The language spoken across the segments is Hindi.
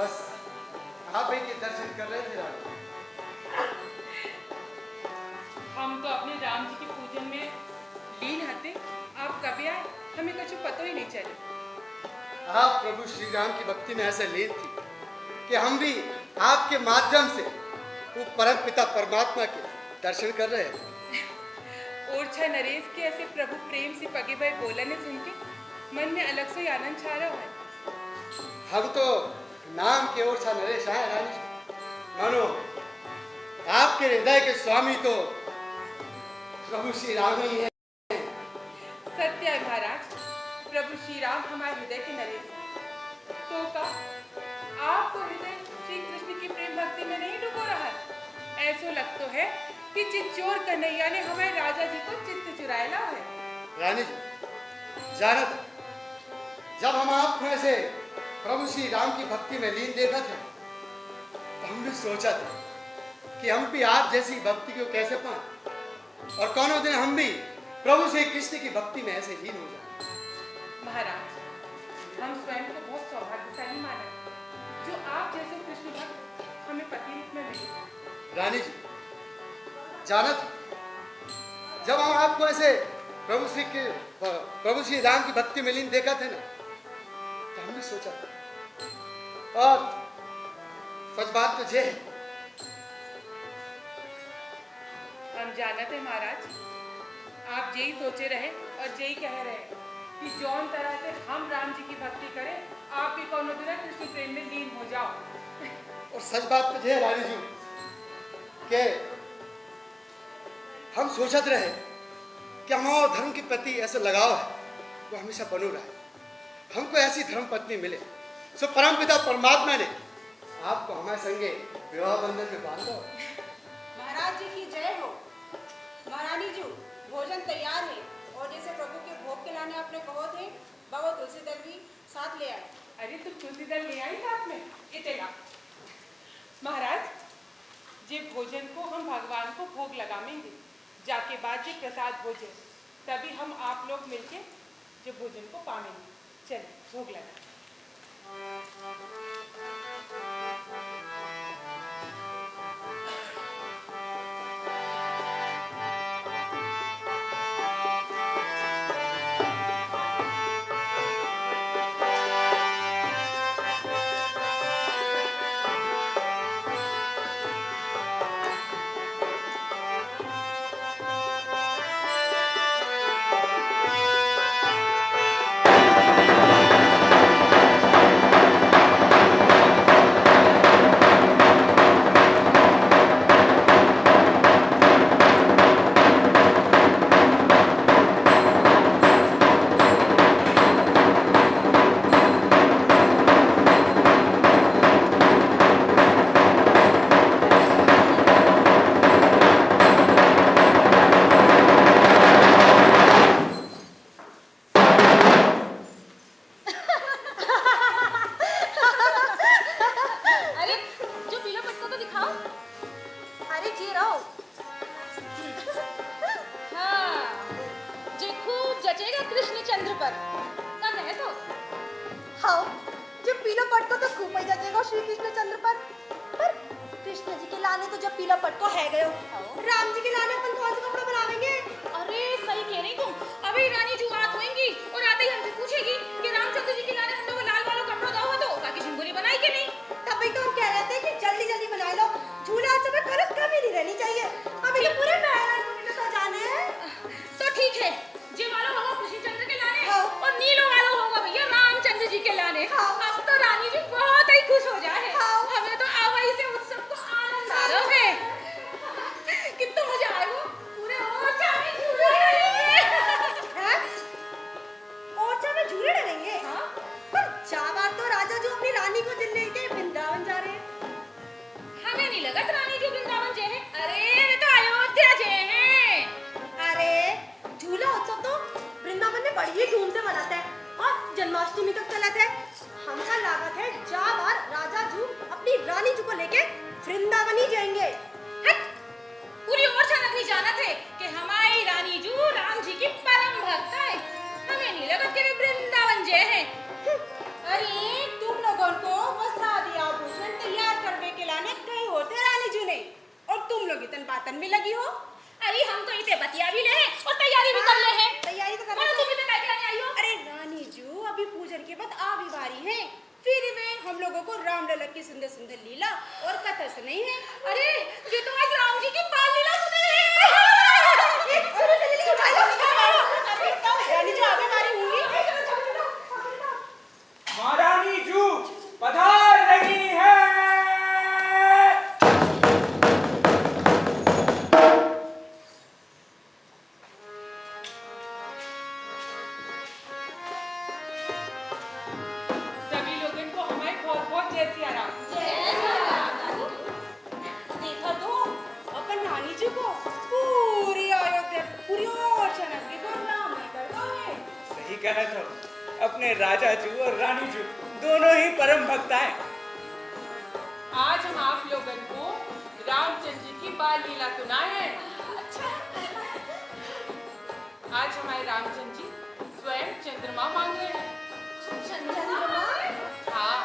बस आप ही के दर्शन कर रहे थे रानी। हम तो अपने राम जी के पूजन में लीन हते। आप कभी आए हमें कुछ पता ही नहीं चले। आप प्रभु श्री राम की भक्ति में ऐसे लीन थी कि हम भी आपके माध्यम से वो परम पिता परमात्मा के दर्शन कर रहे हैं। ओरछा नरेश के ऐसे प्रभु प्रेम से पगे भाई बोलने सुन के मन में अलग से आनंद छा रहा है। हम तो नाम के ओरछा नरेश आए रानी जी, मानो आपके हृदय के स्वामी तो प्रभु श्री राम ही है। सत्य है महाराज, प्रभु श्री राम हमारे हृदय के नरेश हैं। तो का आपको हृदय श्री कृष्ण की प्रेम भक्ति में नहीं डूबो रहा है? ऐसा लगता है कि चिच्चोर कन्हैया ने हमारे राजा जी को चित्त चुराया है। रानी जी, जानत जब हम आपको ऐसे प्रभु श्री राम की भक्ति में लीन देखा थे तो हमने सोचा था कि हम भी आप जैसी भक्ति को कैसे पाएं और कौनों दिन हम भी प्रभु श्री कृष्ण की भक्ति में ऐसे लीन हो जाए। महाराज, हम स्वयं को बहुत सौभाग्यशाली माना जो आप जैसे कृष्ण भक्त हमें पति रूप में मिले। रानी जी, जानत जब हम आपको ऐसे प्रभु श्री राम की भक्ति में लीन देखा थे ना तो हमने सोचा था, और सच बात तो ये है। हम जानते हैं महाराज, आप यही सोचे रहे और यही कह रहे हैं कि जौन तरह से हम राम जी की भक्ति करें आप भी कौनो दिन कृष्ण प्रेम में लीन हो जाओ। और सच बात तो ये है रानी जी कि हम सोचते रहे कि हमारा धर्म के प्रति ऐसा लगाव है वो हमेशा बनो रहा। हमको ऐसी धर्म पत्नी मिले सो परम पिता परमात्मा ने आपको हमारे संगे विवाह बंधन में बांधा। महाराज जी की जय हो। महारानी जी, भोजन तैयार है और जैसे प्रभु के भोग के लाने आपने कहो थे बाबा तुलसी दल भी साथ ले आए। अरे तो तुलसी दल ले आई साथ में, इतना महाराज जे भोजन को हम भगवान को भोग लगाएंगे, जाके बाद जे प्रसाद भोजन, तभी हम आप लोग मिलके जो भोजन को पाएंगे। चलिए भोग लगा। श्री कृष्ण चंद्र पर कृष्ण जी के लाने तो जब पीला पट को है गए राम जी के लाने अपन कौन सा कपड़ा बनावेंगे? अरे सही कह रही तुम। अभी रानी जी बात होंगी और आते ही हमसे पूछेगी कि रामचंद्र जी के लाने हम लोग लाल वाला कपड़ा दाओ तो ताकि झुंगुरी बनाई कि नहीं। तभी तो हम कह रहे थे कि जल्दी जल्दी बना लो, झूला समय खर्च कमी नहीं रहनी चाहिए। अभी तो पूरे महल सजाने हैं। तो ठीक है, जे वाला होगा कृष्ण चंद्र के लाने और नीलो वाला होगा भैया रामचंद्र जी के लाने। अब तो रानी जी बहुत ही खुश हो जाए। हमें तो आवाई से उत्सव को आनंद आ रहा है। कितना मजा आए वो पूरे ओरछा में झूले हैं? ओरछा में झूले डलेंगे? हाँ। पर जावार तो राजा जो अपनी रानी को दिल लेके वृंदावन जा रहे हैं। हमें नहीं लगा रानी जी वृंदावन जे है। अरे ये तो अयोध्या जे है। अरे झूला उत्सव तो वृंदावन में बड़ी ही धूम से मनाते हैं और जन्माष्टमी तक चलता है। हमका लागत है जावार राजा जू अपनी रानी जू को लेके वृंदावन ही जाएंगे। पूरी ओरछा नगरी जाना थे कि हमारी रानी जू राम जी की परम भक्त है। हमें नहीं लगा कि वे वृंदावन जे है। अरे तुम लोगों को बस शादी बातन में लगी हो। अरे हम तो इतने बतिया भी ले हैं और तैयारी भी कर ले हैं। तैयारी तो बोलो तुम इतने काय के आई हो? अरे रानी जू, अभी पूजन के बाद आ भी बारी है, फिर वे हम लोगों को रामलला की सुंदर सुंदर लीला और कथा सुनाई है। अरे ये तो आज राम जी की बाल लीला सुने हैं। रानी जू आगे बारी होंगी। महारानी जू पधार रही है। सभी लोगों को हमारे बहुत बहुत जय सिया राम। देखा तो अपन रानी जी को पूरी अयोध्या पूरी अर्चना की को राम ही कर दो है। सही कहना था, अपने राजा जू और रानी जू दोनों ही परम भक्त हैं। आज हम आप लोगों को रामचंद्र जी की बाल लीला सुनाए हैं। आज हमारे रामचंद्र जी स्वयं चंद्रमा मांग रहे हैं। हाँ,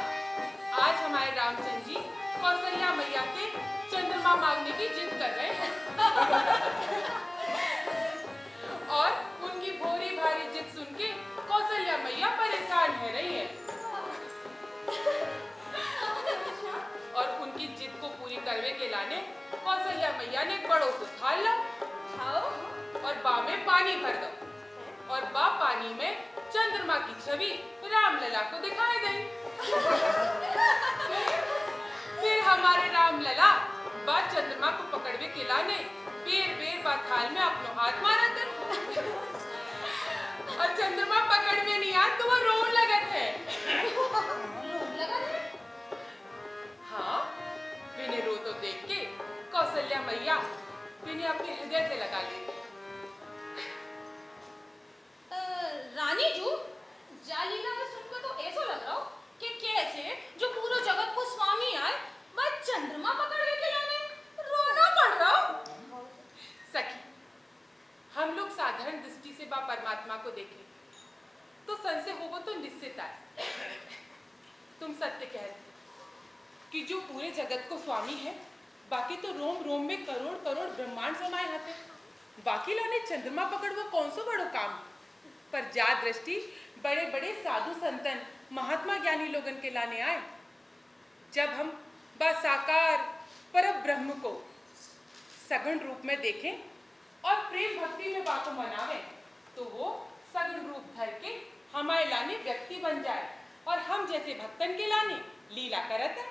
आज हमारे रामचंद्र जी कौशल्या मैया के चंद्रमा मांगने की जिद कर रहे हैं। और उनकी भोरी भारी जिद सुन के कौशल्या मैया परेशान है रही है। और उनकी जिद को पूरी करने के लाने कौशल्या मैया ने एक बड़ो से थाल लो और बा में पानी भर दो और बा पानी में चंद्रमा की छवि रामलला को दिखाई गई। फिर हमारे रामलला बा चंद्रमा को पकड़वे के लाने बेर बेर बा थाल में अपनो हाथ मारा थे और चंद्रमा पकड़ में नहीं आ तो वो रोन लगत है। हाँ, मैंने रो तो देख के कौशल्या मैया मैंने अपने हृदय से लगा ली। रानी जू जालीला में सुनकर तो ऐसा लग रहा हो कि कैसे जो पूरे जगत को स्वामी आए वह चंद्रमा पकड़ने के लाने रोना पड़ रहा हो। सखी, हम लोग साधारण दृष्टि से बा परमात्मा को देखें तो संशय होगा तो निश्चित आए। तुम सत्य कह रहे कि जो पूरे जगत को स्वामी है, बाकी तो रोम रोम में करोड़ करोड़ ब्रह्मांड समाये होते, बाकी लाने चंद्रमा पकड़वा कौन सा बड़ो काम। पर जा दृष्टि बड़े बड़े साधु संतन महात्मा ज्ञानी लोगन के लाने आए। जब हम बस साकार पर ब्रह्म को सगुण रूप में देखें और प्रेम भक्ति में बातों मनावे तो वो सगुण रूप धर के हमारे लाने व्यक्ति बन जाए और हम जैसे भक्तन के लाने लीला करत है।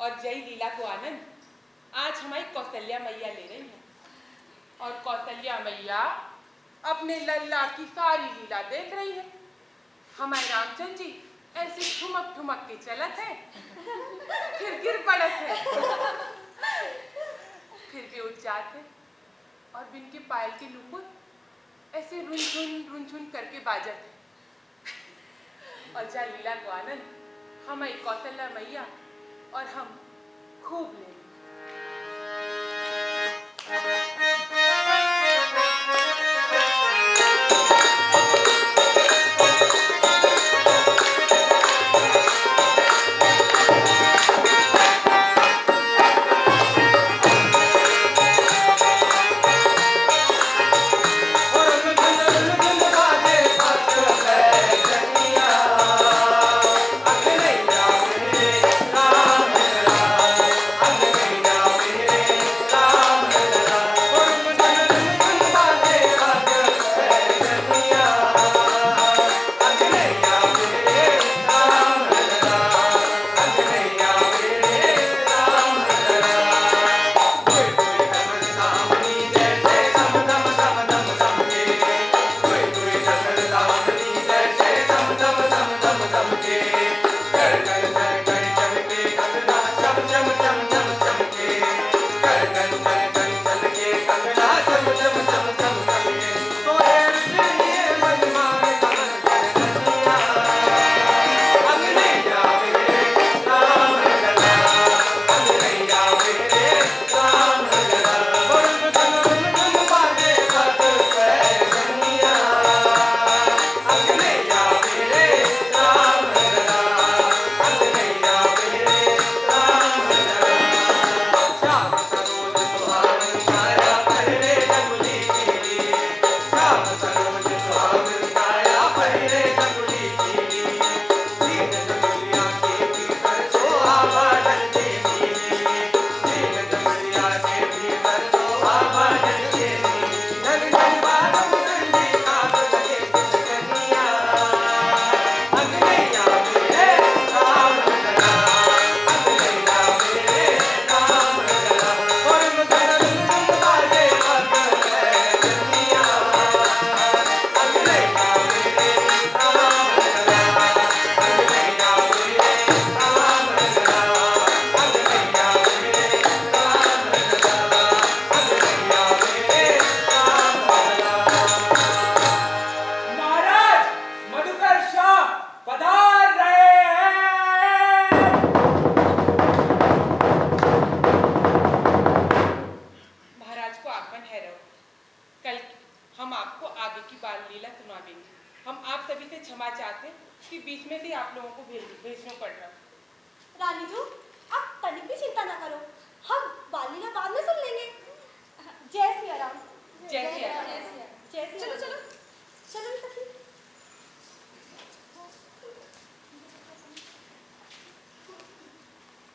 और जय लीला को आनंद आज हमारी कौशल्या मैया ले रही है और कौशल्या मैया अपने लल्ला की सारी लीला देख रही है। हमारे रामचंद्र जी ऐसे ठुमक ठुमक के चलत है, फिर गिर पड़त है, फिर भी उठ जाते और बिन के पायल के नुपुर ऐसे रुनझुन करके बाजत है। और जा लीला को आनंद हमारी कौशल्या मैया और हम खूब ले। हम आपको आगे की बाल लीला सुनावेंगे। हम आप सभी से क्षमा चाहते हैं कि बीच में भी आप लोगों को भेजना पड़ रहा। रानी जू, आप तनिक भी चिंता ना करो, हम बाल लीला बाद में सुन लेंगे। जय सिया राम। जय सिया राम। जय सिया चलो राम। चलो चलो सखी।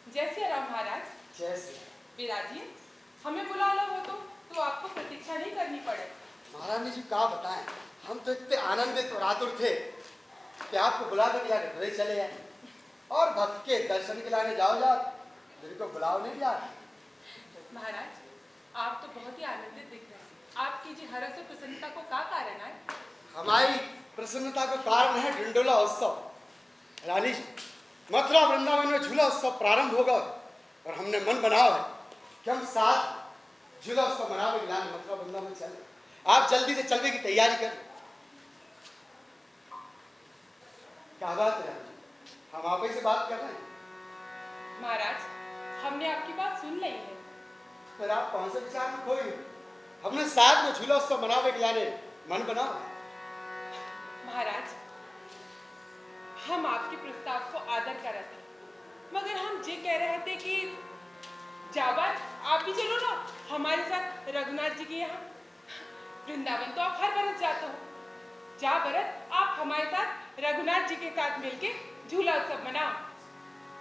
जय सिया राम महाराज। जय श्री विराजिए, हमें बुलाना हो तो आपको प्रतीक्षा नहीं करनी पड़े। महारानी जी क्या बताएं, हम तो इतने आनंदित और आतुर थे कि आपको बुला कर के घरे चले आए और भक्त के दर्शन के लाने जाओ मेरे को बुलाओ नहीं जा। महाराज, आप तो बहुत ही आनंदित दिख रहे हैं। आपकी जी हर्ष और प्रसन्नता को क्या कारण है? हमारी प्रसन्नता का कारण है ढिंडोला उत्सव। रानी जी, मथुरा वृंदावन में झूला उत्सव प्रारंभ होगा और हमने मन बनाया है कि हम साथ झूला उत्सव मनावे लाने मथुरा वृंदावन चले। आप जल्दी से चलने की तैयारी करें। क्या बात है रानी जी, हम आप ही से बात कर रहे हैं। महाराज, हमने आपकी बात सुन ली है। फिर आप कौन से विचार में खोई हो? हमने साथ में झूला उत्सव मनावे के लाने मन बनाओ। महाराज, हम आपके प्रस्ताव को आदर कर रहे थे, मगर हम ये कह रहे थे कि जाबाज आप भी चलो ना हमारे साथ रघुनाथ जी के यहाँ। वृंदावन तो आप हर बरस जाते हो, जा बरस आप हमारे साथ रघुनाथ जी के साथ मिलके झूला उत्सव मनाओ।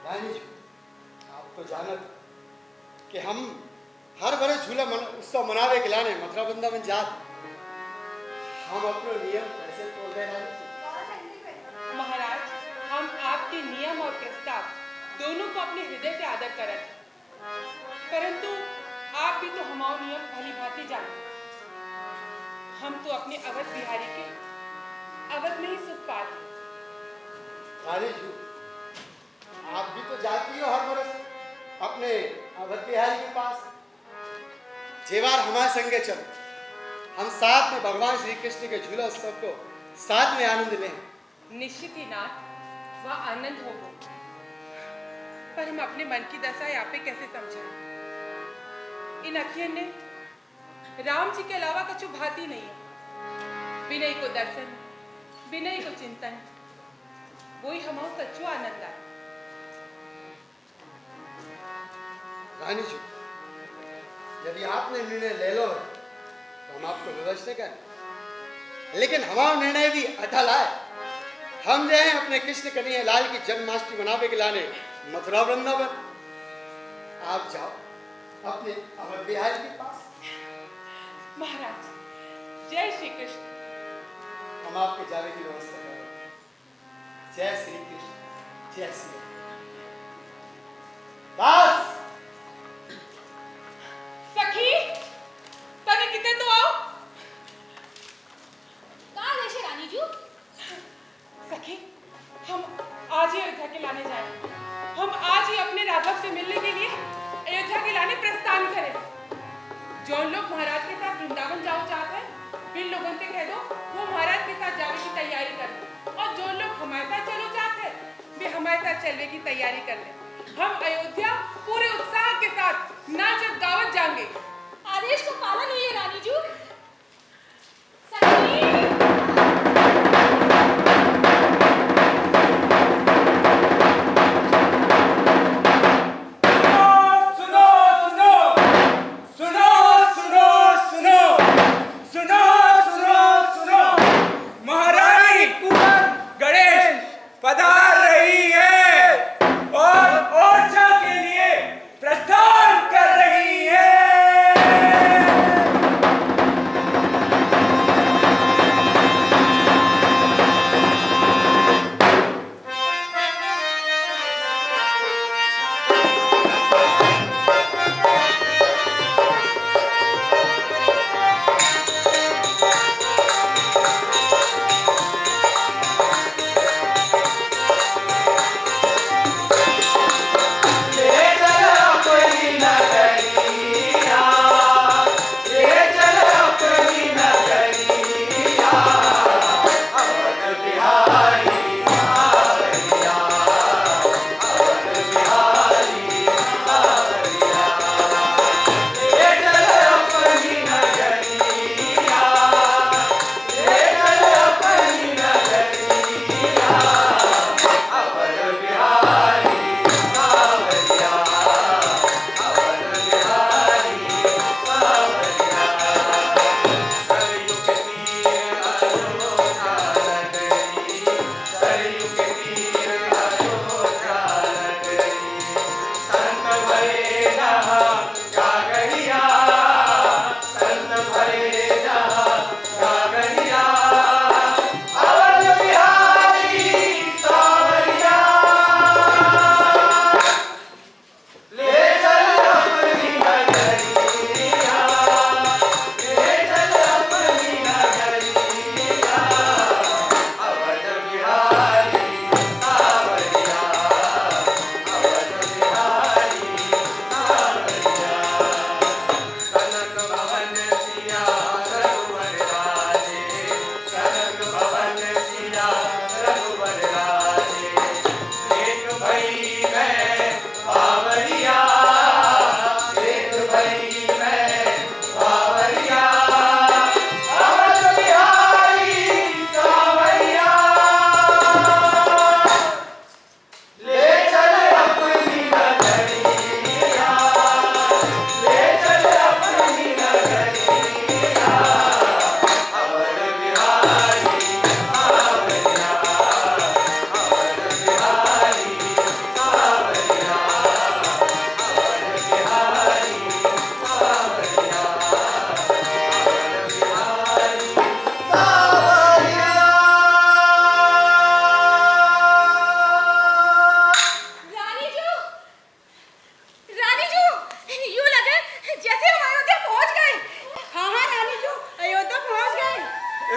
रानी जी, आप तो जानत कि हम हर बरस झूला उत्सव मनावे के लाने मथुरा वृंदावन जात। हम अपने नियम कैसे तोड़ दे रानी जी? महाराज, हम आपके नियम और प्रस्ताव दोनों को अपने हृदय से आदर करते, परंतु आप भी तो हमारे नियम भली भांति जानते। हम तो अपने अवध बिहारी के अवध में ही सुख पाते। रानी जी, आप भी तो जाती हो हर बरस अपने अवध बिहारी के पास। जेवार हमारे संगे चलो, हम साथ में भगवान श्री कृष्ण के झूला उत्सव को साथ में आनंद लें। निश्चित ही नाथ, वह आनंद होगा, पर हम अपने मन की दशा यहाँ पे कैसे समझाएं? इन अखियन ने राम जी के अलावा कछु भाती नहीं है। विनय को दर्शन, विनय को चिंतन, वही हमारा सच्चो आनंद है। रानी जी, यदि आपने निर्णय ले लो तो हम आपको व्यवस्था करें, लेकिन हमारा निर्णय भी अटल है। हम जो हैं अपने कृष्ण कन्हैया लाल की जन्माष्टमी मनावे के लाने मथुरा वृंदावन। आप जाओ अपने अवध बिहारी के पास। महाराज, जय श्री कृष्ण। हम आपके जाने की व्यवस्था करें। जय श्री कृष्ण, जय श्री दास। सखी, तने कितने तो आओ। कहाँ देशे रानी जू? सखी, हम आज ही अयोध्या के लाने जाएंगे। हम आज ही अपने राघव से मिलने के लिए अयोध्या के लाने प्रस्थान करें। जो लोग महाराज के साथ वृंदावन जाओ चाहते हैं, बिन लोगों से कह दो वो महाराज के साथ जाने की तैयारी कर ले, और जो लोग हमारे साथ चलो चाहते हैं वे हमारे साथ चलने की तैयारी कर ले। हम अयोध्या पूरे उत्साह के साथ नाचत गावत जाएंगे। आदेश का पालन हुई है रानी जू। सखी! पधार रही है और ओरछा के लिए प्रस्थान कर रही है।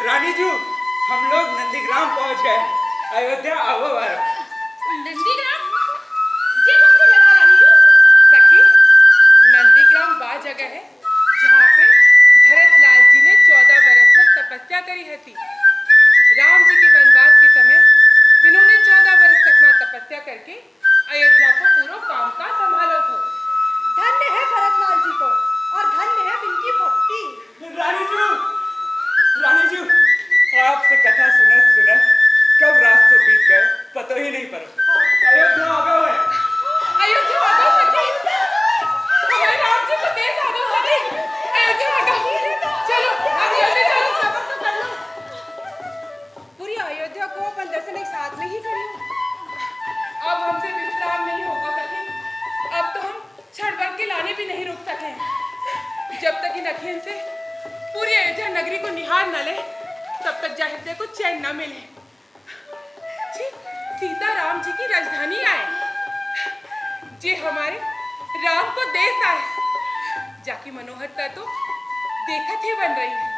रानी जी, हम लोग नंदीग्राम पहुंच गए। अयोध्या आओ बारो। नंदीग्राम? ये कौन सी जगह रानी जी? सखी, नंदीग्राम वह जगह है जहाँ पे भरतलाल जी ने 14 बरस तक तपस्या करी थी। राम जी के वनवास के समय इन्होंने 14 बरस तक वहाँ तपस्या करके अयोध्या को पूरा काम का संभालो थो। धन्य है भरतलाल जी को और धन्य है इनकी भक्ति। रानी जी, आपसे कथा सुने कब रास्तों बीत गए पता ही नहीं पड़ा। अयोध्या आ गए हैं। अयोध्या आ गए सखी, हमारे राम जी को देश आ गए सखी। अयोध्या आ गए, चलो हम जल्दी चलो। सबर तो कर लो। पूरी अयोध्या को अपन दर्शन एक साथ में ही करें। अब हमसे विश्राम नहीं होगा सखी। अब तो हम क्षण भर के लाने भी नहीं रुक सके। जब तक इन अखियों से पूरी अयोध्या नगरी को निहार न ले, तब तक जाहिर को चैन न मिले। जी, सीता राम जी की राजधानी आए, जी हमारे राम को देश आए, जाकी मनोहरता तो देखत ही बन रही है।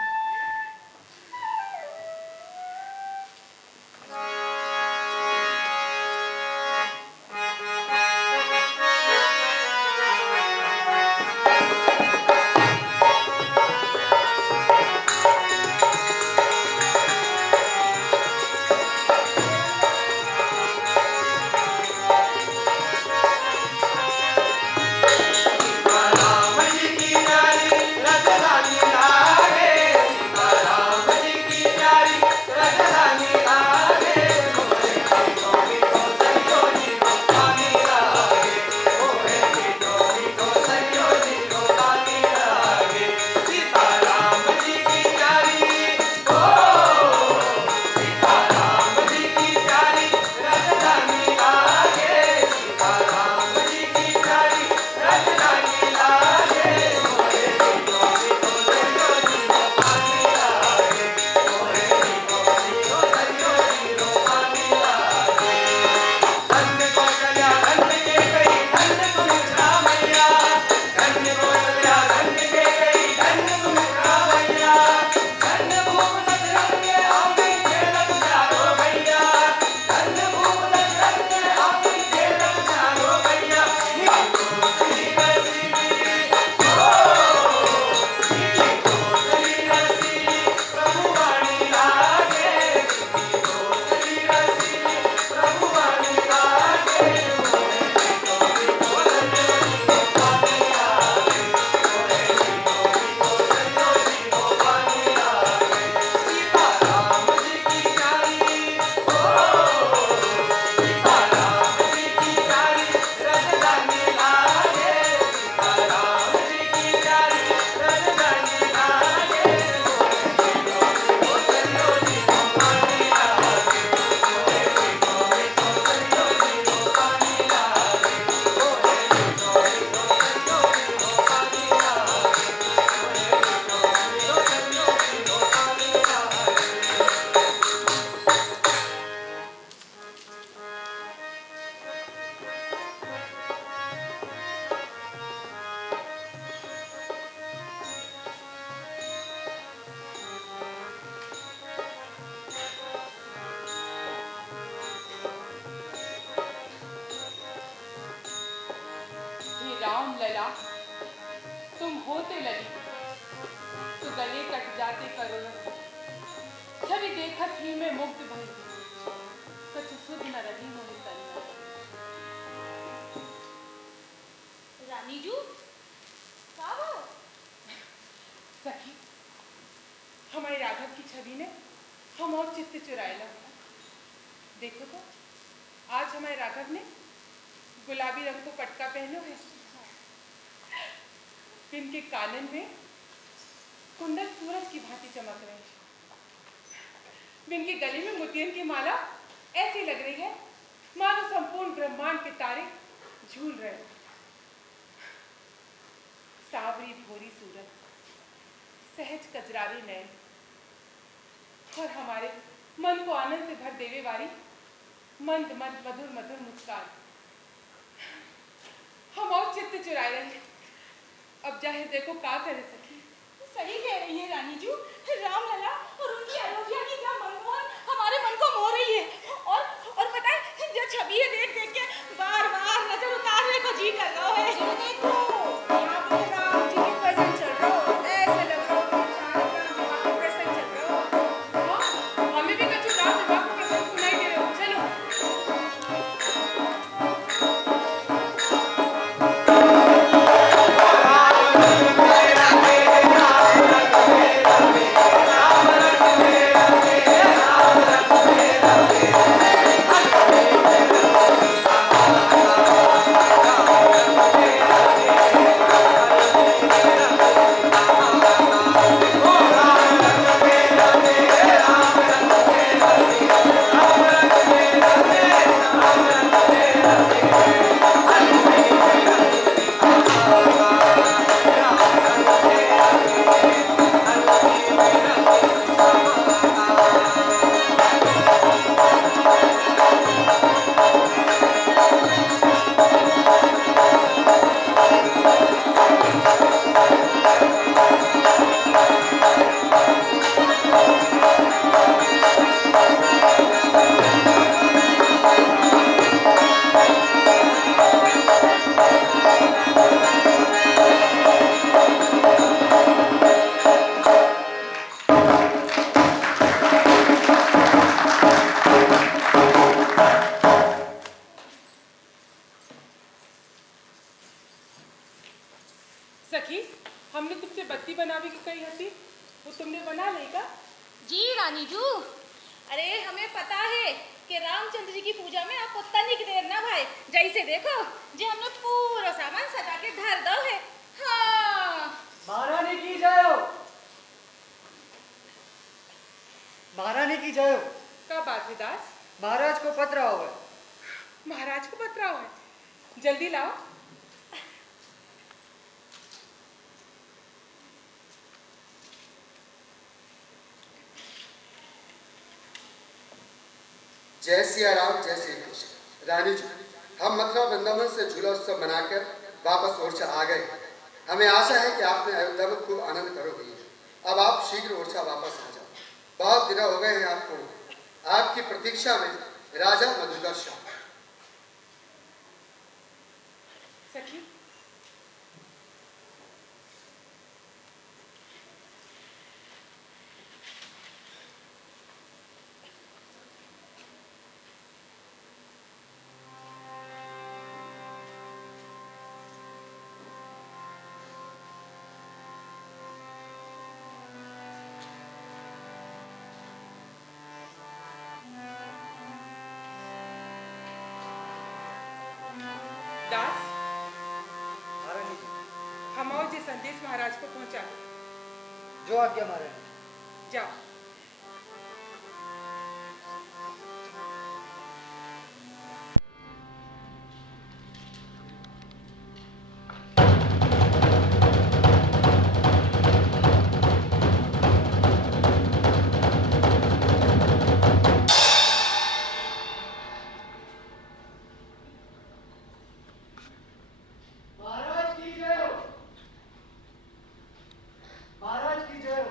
राम लला तुम होते लली, तो गले कट जाते करुण। छवि देखत ही में मुग्ध भई, कछु सुध न रही मोहि तन। रानी जू, बाबू। सखी, हमारे राघव की छवि ने हम और चित्त चुराएला। देखो तो, आज हमारे राघव ने गुलाबी रंग को पटका पहनो है। इनके कानन में कुंडल सूरज की भांति चमक रहे हैं। इनके गले में मोतियन की माला ऐसी लग रही है मानो संपूर्ण ब्रह्मांड के तारे झूल रहे हैं। सावरी भोरी सूरज, सहज कजरारे नैन और हमारे मन को आनंद से भर देवे वाली मंद मंद मधुर मधुर मुस्कान। हम और चित्त चुराए रहे। अब जाहिर देखो का करे सखी। सही कह रही है रानी जू। राम लला और उनकी तुमसे बत्ती बनावे की कही हती वो तुमने बना लेगा? जी रानी जू, अरे हमें पता है कि रामचंद्र जी की पूजा में आप तनिक देर ना भाई, जैसे देखो जे हमने पूरा सामान सजा के धर दो है। हाँ महारानी की जय हो, महारानी की जय हो। का बात है दास? महाराज को पत्र आओ है। महाराज को पत्र आओ है, जल्दी लाओ। जय सिया राम, जय श्री कृष्ण। रानी जी, हम मथुरा वृंदावन से झूला उत्सव मनाकर वापस ओरछा आ गए। हमें आशा है कि आपने अयोध्या में खूब आनंद करोगे। अब आप शीघ्र ओरछा वापस आ जाओ। बहुत दिन हो गए हैं आपको। आपकी प्रतीक्षा में राजा मधुकर शाह। सखी, दास, महारानी जी, हम और जे संदेश महाराज को पहुंचा दो। जो आज्ञा महारानी। जाओ। महाराज की जय हो, महाराज की जय हो।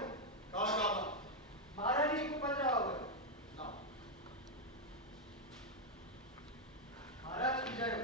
महारानी जी को पत्र आओ है। महाराज की जय हो।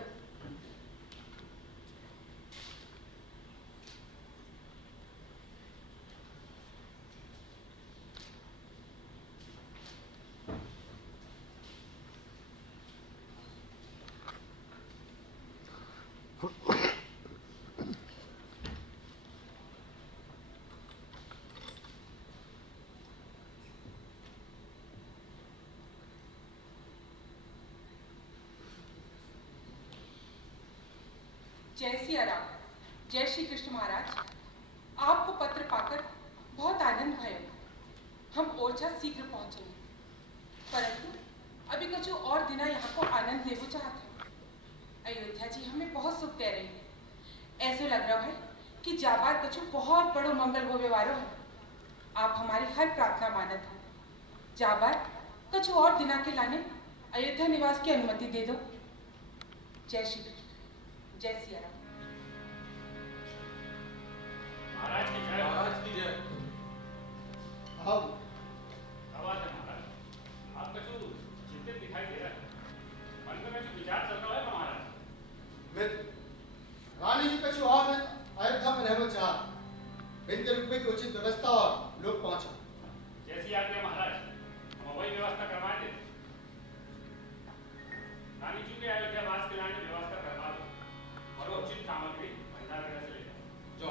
जय सिया राम, जय श्री कृष्ण महाराज। आपको पत्र पाकर बहुत आनंद भयो। हम ओरछा शीघ्र पहुंचेंगे, परंतु अभी कुछ और दिना यहाँ को आनंद लेवो चाहते हैं। अयोध्या जी हमें बहुत सुख दे रही है। ऐसे लग रहा है कि जाबार कछु बहुत बड़ो मंगल होवे वालो है। आप हमारी हर प्रार्थना मानत हो। जाबार कछु और दिना के लाने अयोध्या निवास की अनुमति दे दो। जय श्री कृष्ण, जय सिया राम। महाराज की जय। महाराज की जय। आओ। आवाज है महाराज, आप कछु चिंतित दिखाई दे रहा है। मन में कछु विचार चल रहा है महाराज। मित्र, रानी जी कछु और में अयोध्या में रहना चाह। इनके रुपये की उचित व्यवस्था और लोग पहुंचो। जैसी आज्ञा महाराज, हम वही व्यवस्था करवा दे। रानी जी के अयोध्या वास के लाने व्यवस्था करवा दो और वो उचित सामग्री भंडार गृह से ले जाओ। जो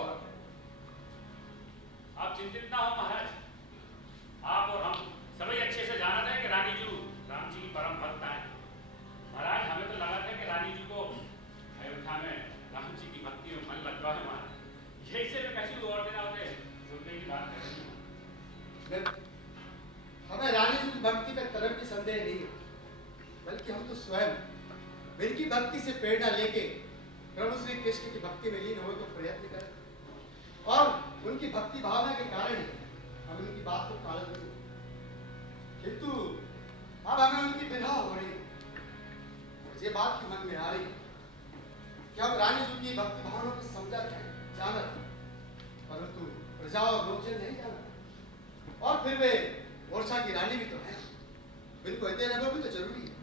आप चिंतित ना हो महाराज, आप और हम सभी अच्छे से जानते हैं कि रानी जी राम जी की परम भक्त हैं। महाराज हमें तो लगा था कि रानी जी को अयोध्या में राम जी की भक्ति में मन लग रहा है महाराज। यही से कहीं और दिन होते रुपये की बात करेंगे। हमें रानी जी की भक्ति में तरफ की संदेह नहीं है, बल्कि हम तो स्वयं इनकी भक्ति से प्रेरणा लेके प्रभु श्री कृष्ण की भक्ति में लीन होने का प्रयत्न करें और उनकी भक्ति भावना के कारण ही हम उनकी बात को पालन करें। किंतु अब हमें उनकी विधा हो रही है। ये बात मन में आ रही है कि हम रानी जी की भक्ति भावना को समझा है, जाना था, परंतु प्रजा और लोकजन नहीं जाना। और फिर वे ओरछा की रानी भी तो है, बिल्कुल इतने रहना भी तो जरूरी है।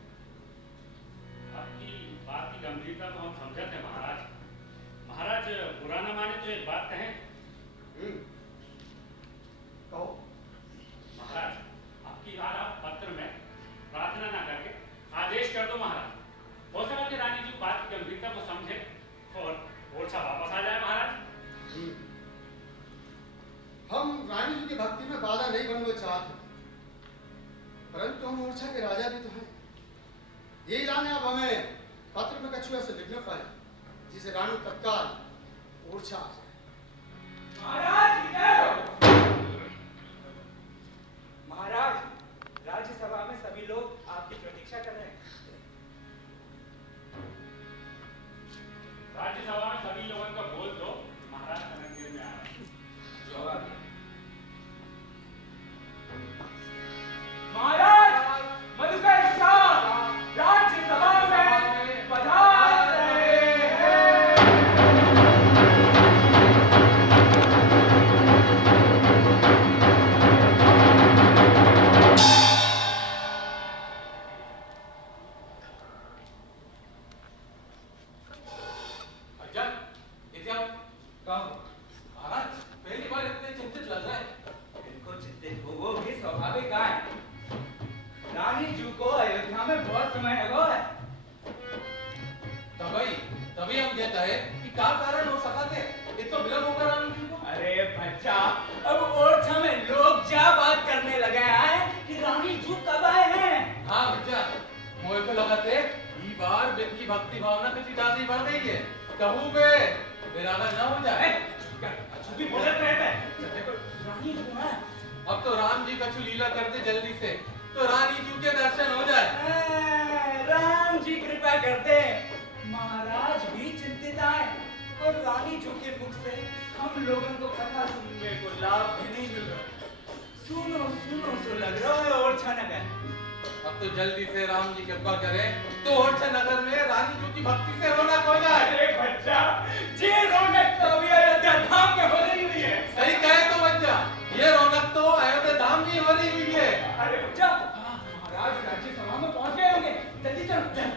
आपकी बात की गंभीरता को हम समझते हैं महाराज। महाराज बुरा न माने तो एक बात कहें। कहो। महाराज आपकी बात आप पत्र में प्रार्थना ना करके आदेश कर दो महाराज। हो सका कि रानी जी बात की गंभीरता को समझे और ओरछा वापस आ जाए महाराज। परंतु हम ओरछा के राजा भी तो हैं। यही लाने अब हमें पत्र में कछुआ से लिखना पड़े, जिसे रानी तत्काल ओरछा आ जाए। महाराज, राज्यसभा में सभी लोग आपकी प्रतीक्षा कर रहे हैं। राज्यसभा में सभी लोगों को बोल दो महाराज कनकदेव में आ रहे हैं। जो आ गया। महाराज, मधुकर शाह राज्यसभा में पधार रहे हैं। महाराज पहली बार इतने चिंतित लग रहे हैं। इनको चिंतित हो वो भी स्वाभाविक है। रानी जू को अयोध्या में बहुत समय लगा है। तभी हम कहते हैं कि क्या कारण हो सका थे इतना विलंब होकर रानी जी को। अरे बच्चा, अब ओरछा में लोग क्या बात करने लगे हैं कि रानी जू कब आए हैं। हाँ बच्चा, मुझे तो लगा थे ई बार व्यक्ति की भक्ति भावना कुछ ज्यादा ही बढ़ गई है। कहूँ बे बेरागा ना हो जाए। कछु भी बोलते रहते हैं। रानी जू है। अब तो राम जी कछु लीला कर दे जल्दी से, तो रानी जी के दर्शन हो जाए। राम जी कृपा करते। महाराज भी चिंतित आए और रानी जू के मुख से हम लोगों को कथा सुनने को लाभ भी नहीं मिल रहा। सुनो सुनो सो लग रहा है ओरछा नगर। अब तो जल्दी से राम जी कृपा करें तो ओरछा नगर में रानी जी की भक्ति से रौनक हो जाए। अरे बच्चा, ये रौनक तो अभी अयोध्या धाम में हो रही हुई है। सही कहे तो बच्चा, ये रौनक तो अयोध्या धाम की हो रही हुई है। अरे बच्चा, महाराज राज्यसभा में पहुंच गए होंगे। जल्दी चल चल।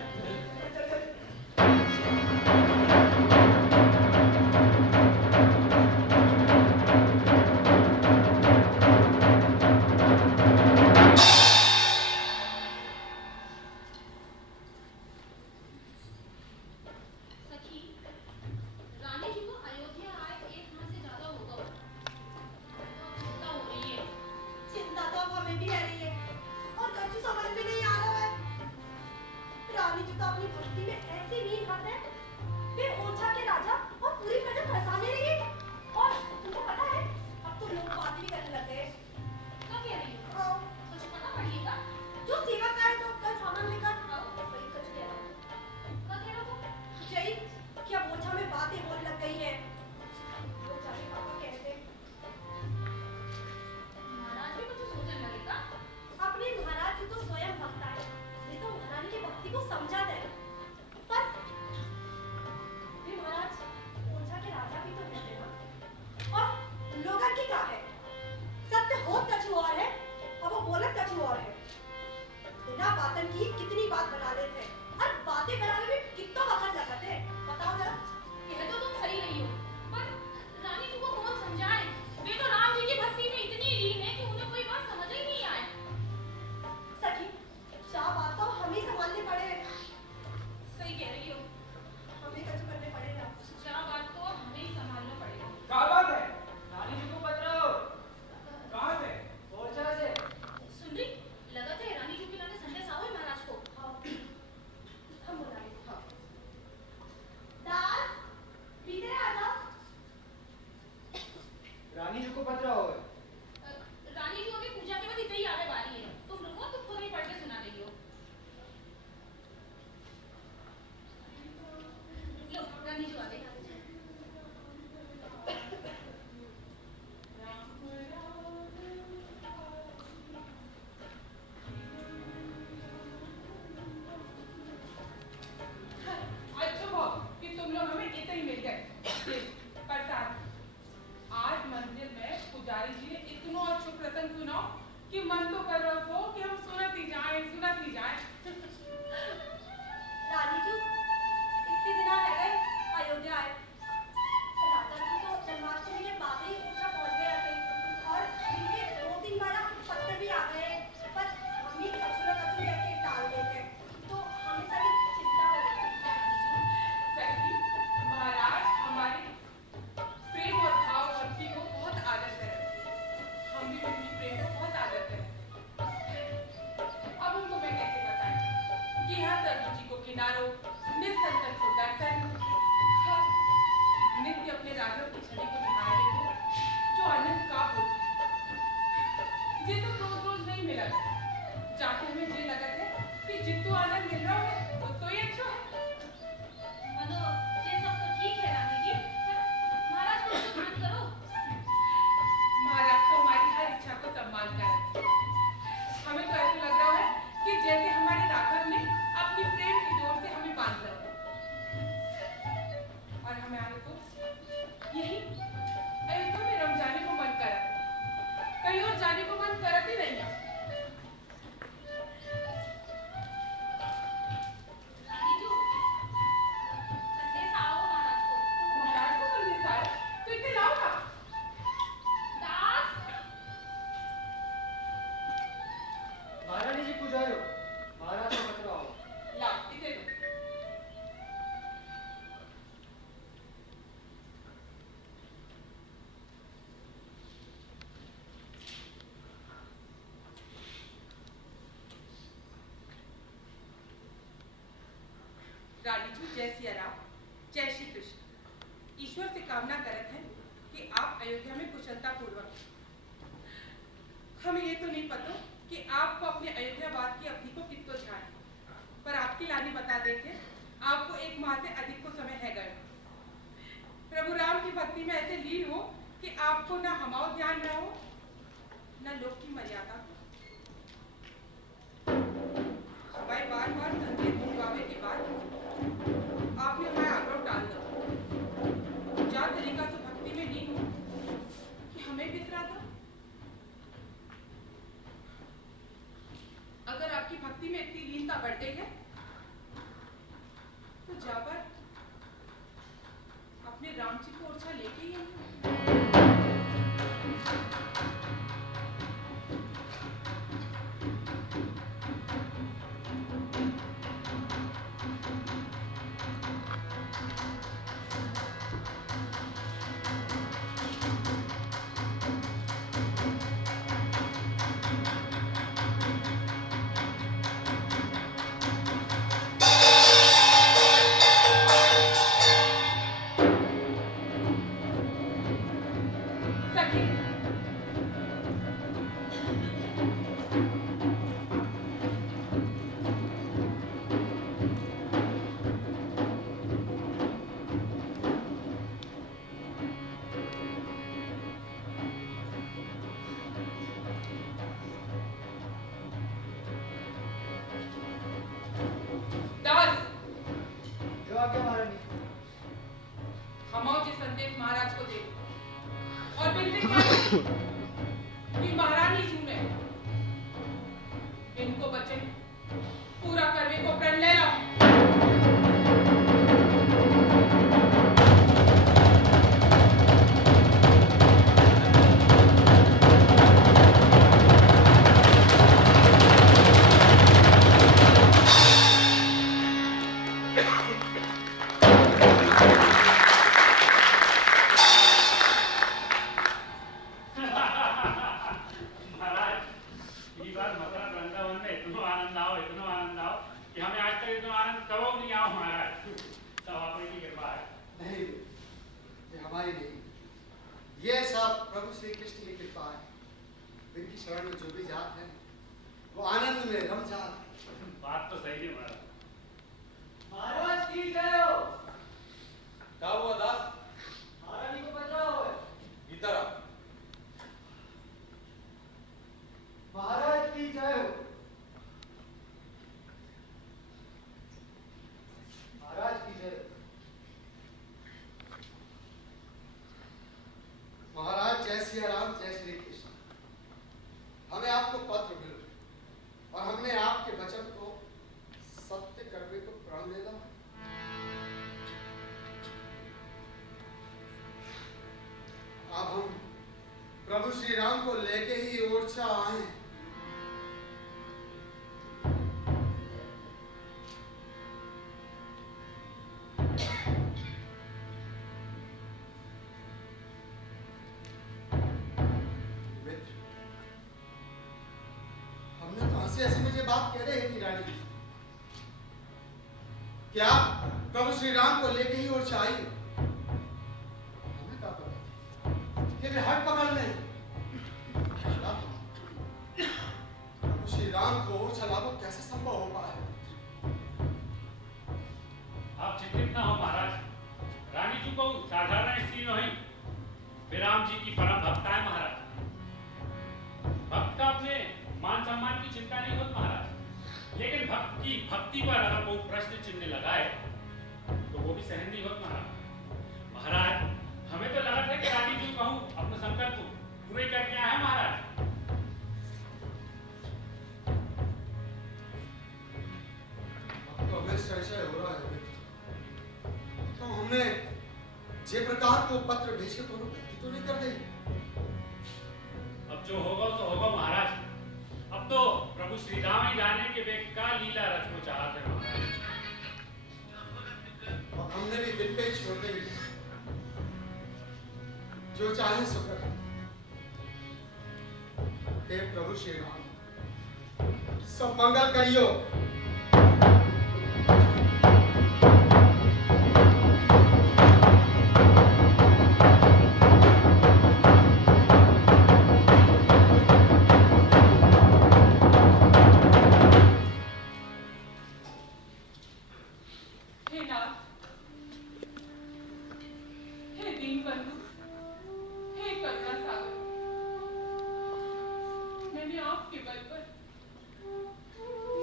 सखी, रानी जी को अयोध्या आए 1 माह से ज्यादा होगा। चिंता हो रही है। चिंता तो अब हमें भी है रही है और कछु समझ में नहीं आ रहा है। रानी जी तो अपनी भक्ति में ऐसी नींद खाते हैं, वे ओरछा के राजा और पूरी प्रजा फंसाने लगी। और तुमको पता है, अब तो लोग बात भी करने लग गए। क्या कह रही हो? हाँ, कुछ पता पड़िएगा? जो सेवक आए तो कल सामान लेकर आओ, वही सच कह रहा हूँ। क्या कह रहा हो? जय कि अब ओरछा में बातें होने लग गई हैं। लोग जाके पापा कहते हैं, महाराज भी कुछ सोचने लगेगा। अपने महाराज जी तो स्वयं भक्त है, ये तो महारानी की भक्ति को समझा दे। पर वे महाराज ओरछा के राजा भी तो रहते ना। और लोगन की क्या है? सत्य हो कछु और है और वो बोलत कछु और है। बिना बातन की कितनी बात बना लेते हैं और बातें बनाने में कितना वक्त लगाते हैं, बताओ जरा। कह तो तुम सही रही हो, पर रानी जी को कौन समझाए? वे तो राम जी की भक्ति में इतनी लीन है कि उन्हें कोई बात समझ ही नहीं आए। सखी, शाह बात तो हम ही संभालने पड़े। सही कह रही हो। हमें कछु करने पड़ेगा। क्या बात को हमें ही संभालना पड़ेगा। क्या बात है? रानी जी को पत्र हो। कहाँ से? ओरछा से। सुन रही, लगा थे रानी जी के लाने संदेश आओ महाराज को। हाँ, हम बुला लेते हैं। किनारों निस्संतन को दर्शन, नित्य अपने राघव की छवि को निहारने को जो आनंद का हो, ये तो रोज रोज नहीं मिला। जाके हमें ये लगा है कि जितने आनंद मिल रहा है वो तो ही अच्छा है। मनो ये सब तो ठीक है रानी जी, पर महाराज को तो मान करो। महाराज तो हमारी हर इच्छा को सम्मान कर, हमें तो ऐसा लग रहा है कि जैसे हमारे राघव ने अपनी प्रेम की डोर से हमें बांध लिया और हमें आने को यही अयोध्या में रम जाने को मन करा, कहीं और जाने को मन करत ही नहीं है। रानी जी संदेश आओ महाराज को। महाराज को संदेश आया तो इतने लाओ ना। दास महारानी जी कुछ आयो, महाराज को पत्र आओ। ला इतने दो। रानी जी जय सिया राम, जय श्री कृष्ण। ईश्वर से कामना करत हैं कि आप अयोध्या में कुशलता पूर्वक। हमें ये तो नहीं पता कि आपको अपने अयोध्यावाद की अवधि को कितो ध्यान है, पर आपकी लानी बता देते आपको 1 माह से अधिक को समय है गए। प्रभु राम की भक्ति में ऐसे लीन हो कि आपको न हमाओ ध्यान न हो न लोक की मर्यादा को। भाई बार बार संदेश भिजवावे के बाद आपने हमारा आग्रह टाल दिया। क्या तरीका से भक्ति में लीन हो कि हमें बिसरा था। अगर आपकी भक्ति में इतनी लीनता बढ़ गई है तो जाकर अपने राम जी को ओरछा लेके ही आइए। सखी दास जो आज्ञा महारानी। हमाओ जी संदेश महाराज को दे और बिनती क्या कि महारानी जी ने इनको वचन पूरा करने को प्रण ले लो। महाराज ये बात मथुरा वृंदावन में इतना आनंद आओ कि हमें आज तक इतना आनंद कबो नहीं आओ महाराज। सब आप की कृपा है। नहीं, ये हमारी नहीं, ये सब प्रभु श्री कृष्ण की कृपा है। इनकी शरण में जो भी जात है वो आनंद में रम जात है। बात तो सही है महाराज। महाराज की जय हो। क्या हुआ दास? महारानी को पत्र हो। इधर आ। महाराज की जय हो। महाराज की जय हो। महाराज जय सिया राम, जय श्री कृष्ण। हमें आपको पत्र मिला और हमने आपके वचन को सत्य करने को प्रण ले लिया। अब हम प्रभु श्री राम को लेके ही ओरछा आए। मित्र, हमने तो हंसी हंसी में ये बात कह रहे थी रानी जी से। कि आप प्रभु श्री राम को लेके ही और चाहिए। हमें क्या पता कि वे हट पकड़ लें। प्रभु श्री राम को और चलाना कैसे संभव हो पाए? आप चिंतित ना हो महाराज, रानी जी को साधारण स्त्री नहीं, वे राम जी की परम भक्ता है महाराज। भक्त का अपने मान सम्मान की चिंता नहीं होती महाराज, लेकिन भक्त की भक्ति पर अगर कोई प्रश्न चिन्ह लगाए तो वो भी सहन नहीं होता महाराज। महाराज हमें तो लगा था कि रानी जी कहूँ अपने संकल्प पूरे करके आए हैं महाराज। अब तो हमें संशय हो रहा है, तो हमने जे प्रकार को पत्र भेज के दोनों गलती तो नहीं कर दी। अब जो होगा तो होगा महाराज। अब तो प्रभु श्री राम ही जाने के वे का लीला रचना चाहते हैं महाराज। और हमने भी दिल पे ही छोड़ दी, जो चाहे सो कर। हे प्रभु श्री राम, सब मंगल करियो। हे नाथ, हे दीनबंधु, हे करुणा सागर, मैंने आपके बल पर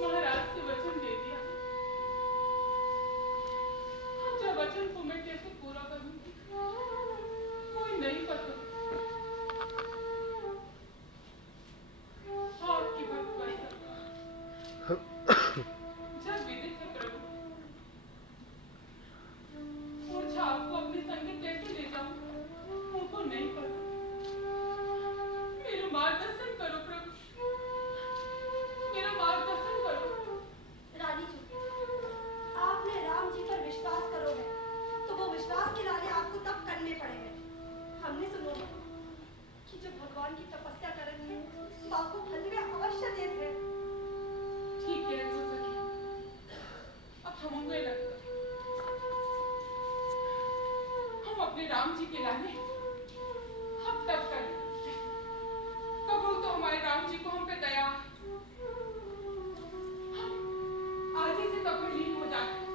महाराज से वचन दे दिया। अब वचन को मैं कैसे पूरा करूंगी, कोई नहीं पता। आपकी भक्त बन जब विदित है प्रभु, मुझे आपको अपने संग कैसे ले जाऊं, मुझको नहीं पता। मेरा मार्गदर्शन करो प्रभु, मेरा मार्गदर्शन करो। रानी जी, आपने राम जी पर विश्वास करो है, तो वो विश्वास के लाने आपको तब करने पड़ेंगे। हमने सुनो है कि जो भगवान की तपस्या करेंगे, वो आपको फल में अवश्य देते हैं। ठीक है तो सखी, अब हम उनमें लगते हम अपने राम जी के लाने हम तब करें। कबू तो हमारे राम जी को हम पे दया, हम आज ही से तब में लीन हो जाते।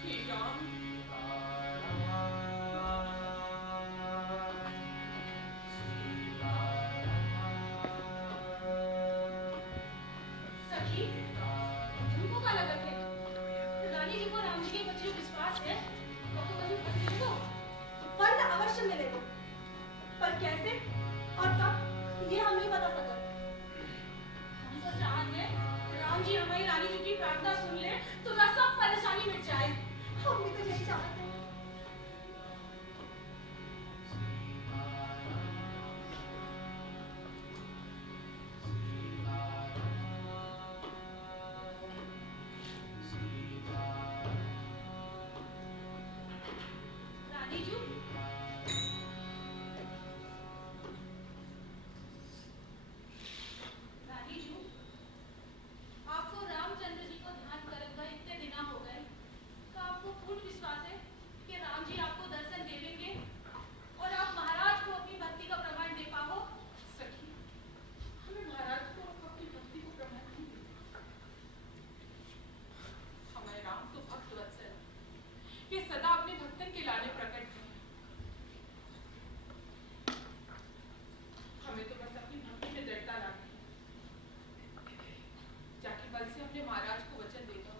श्री राम सखी, तुमको क्या लगत है? रानी जी को राम जी के प्रति विश्वास है, तो कभी पत्नी को फल अवश्य मिलेगा, पर कैसे और कब ये हम नहीं बता सकते। हम तो चाहते हैं राम जी हमारी रानी जी की प्रार्थना सुन ले तो ना सब परेशानी मिट जाए। हम भी तो यही चाहते हैं। रानी जी, रानी जी, आपको रामचंद्र जी को ध्यान करत हुए इतने दिन हो गए, तो आपको पूर्ण विश्वास है कि राम जी आपको दर्शन देवेंगे और आप महाराज को अपनी भक्ति का प्रमाण दे पाओ। सखी, हमें महाराज को अपनी भक्ति को प्रमाण नहीं देना। हमारे राम तो भक्त वत्सल, वे सदा अपने भक्तन के लाने प्रकट हैं। हमें तो बस अपनी भक्ति में दृढ़ता लानी है। जाके बल से अपने महाराज को वचन दे दो,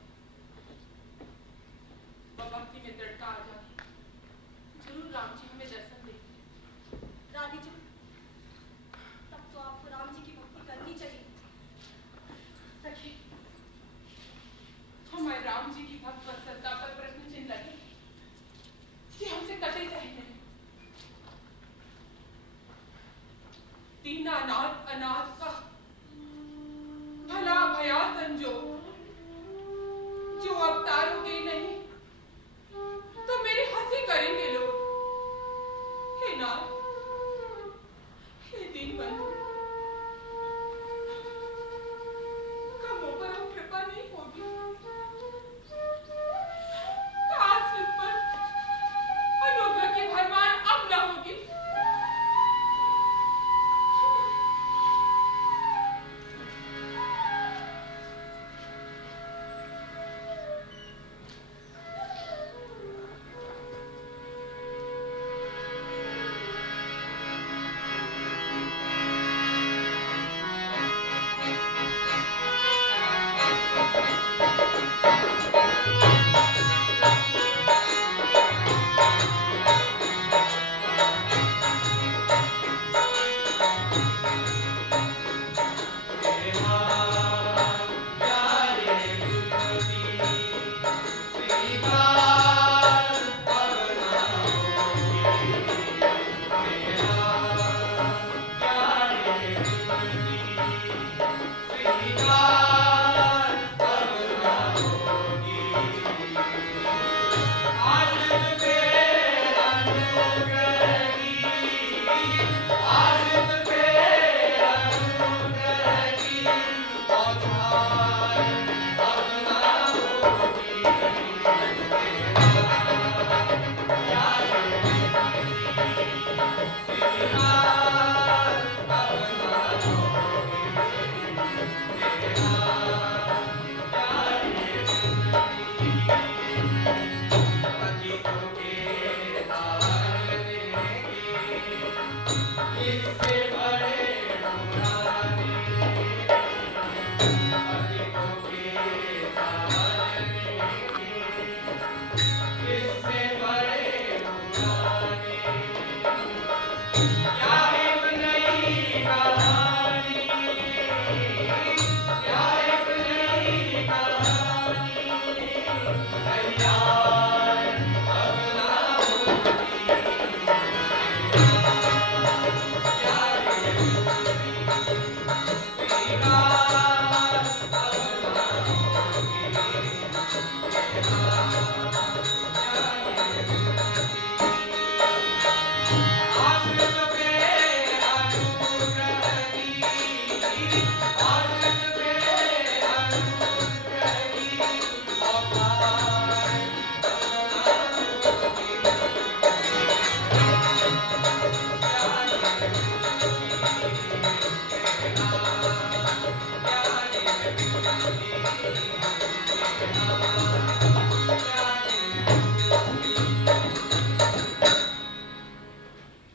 वह भक्ति में दृढ़ता आ जाती, जरूर राम जी हमें दर्शन देंगे। रानी जी, तब तो आपको राम जी की भक्ति करनी चाहिए। सखी, हमारे राम जी की भक्त वत्सलता पर प्रश्न चिन्ह लगे कि हमसे कटे जाए नहीं। दीनानाथ अनाथ का भला भया संजोग, जो अवतारोगे नहीं तो मेरी हंसी करेंगे लोग। हे नाथ, हे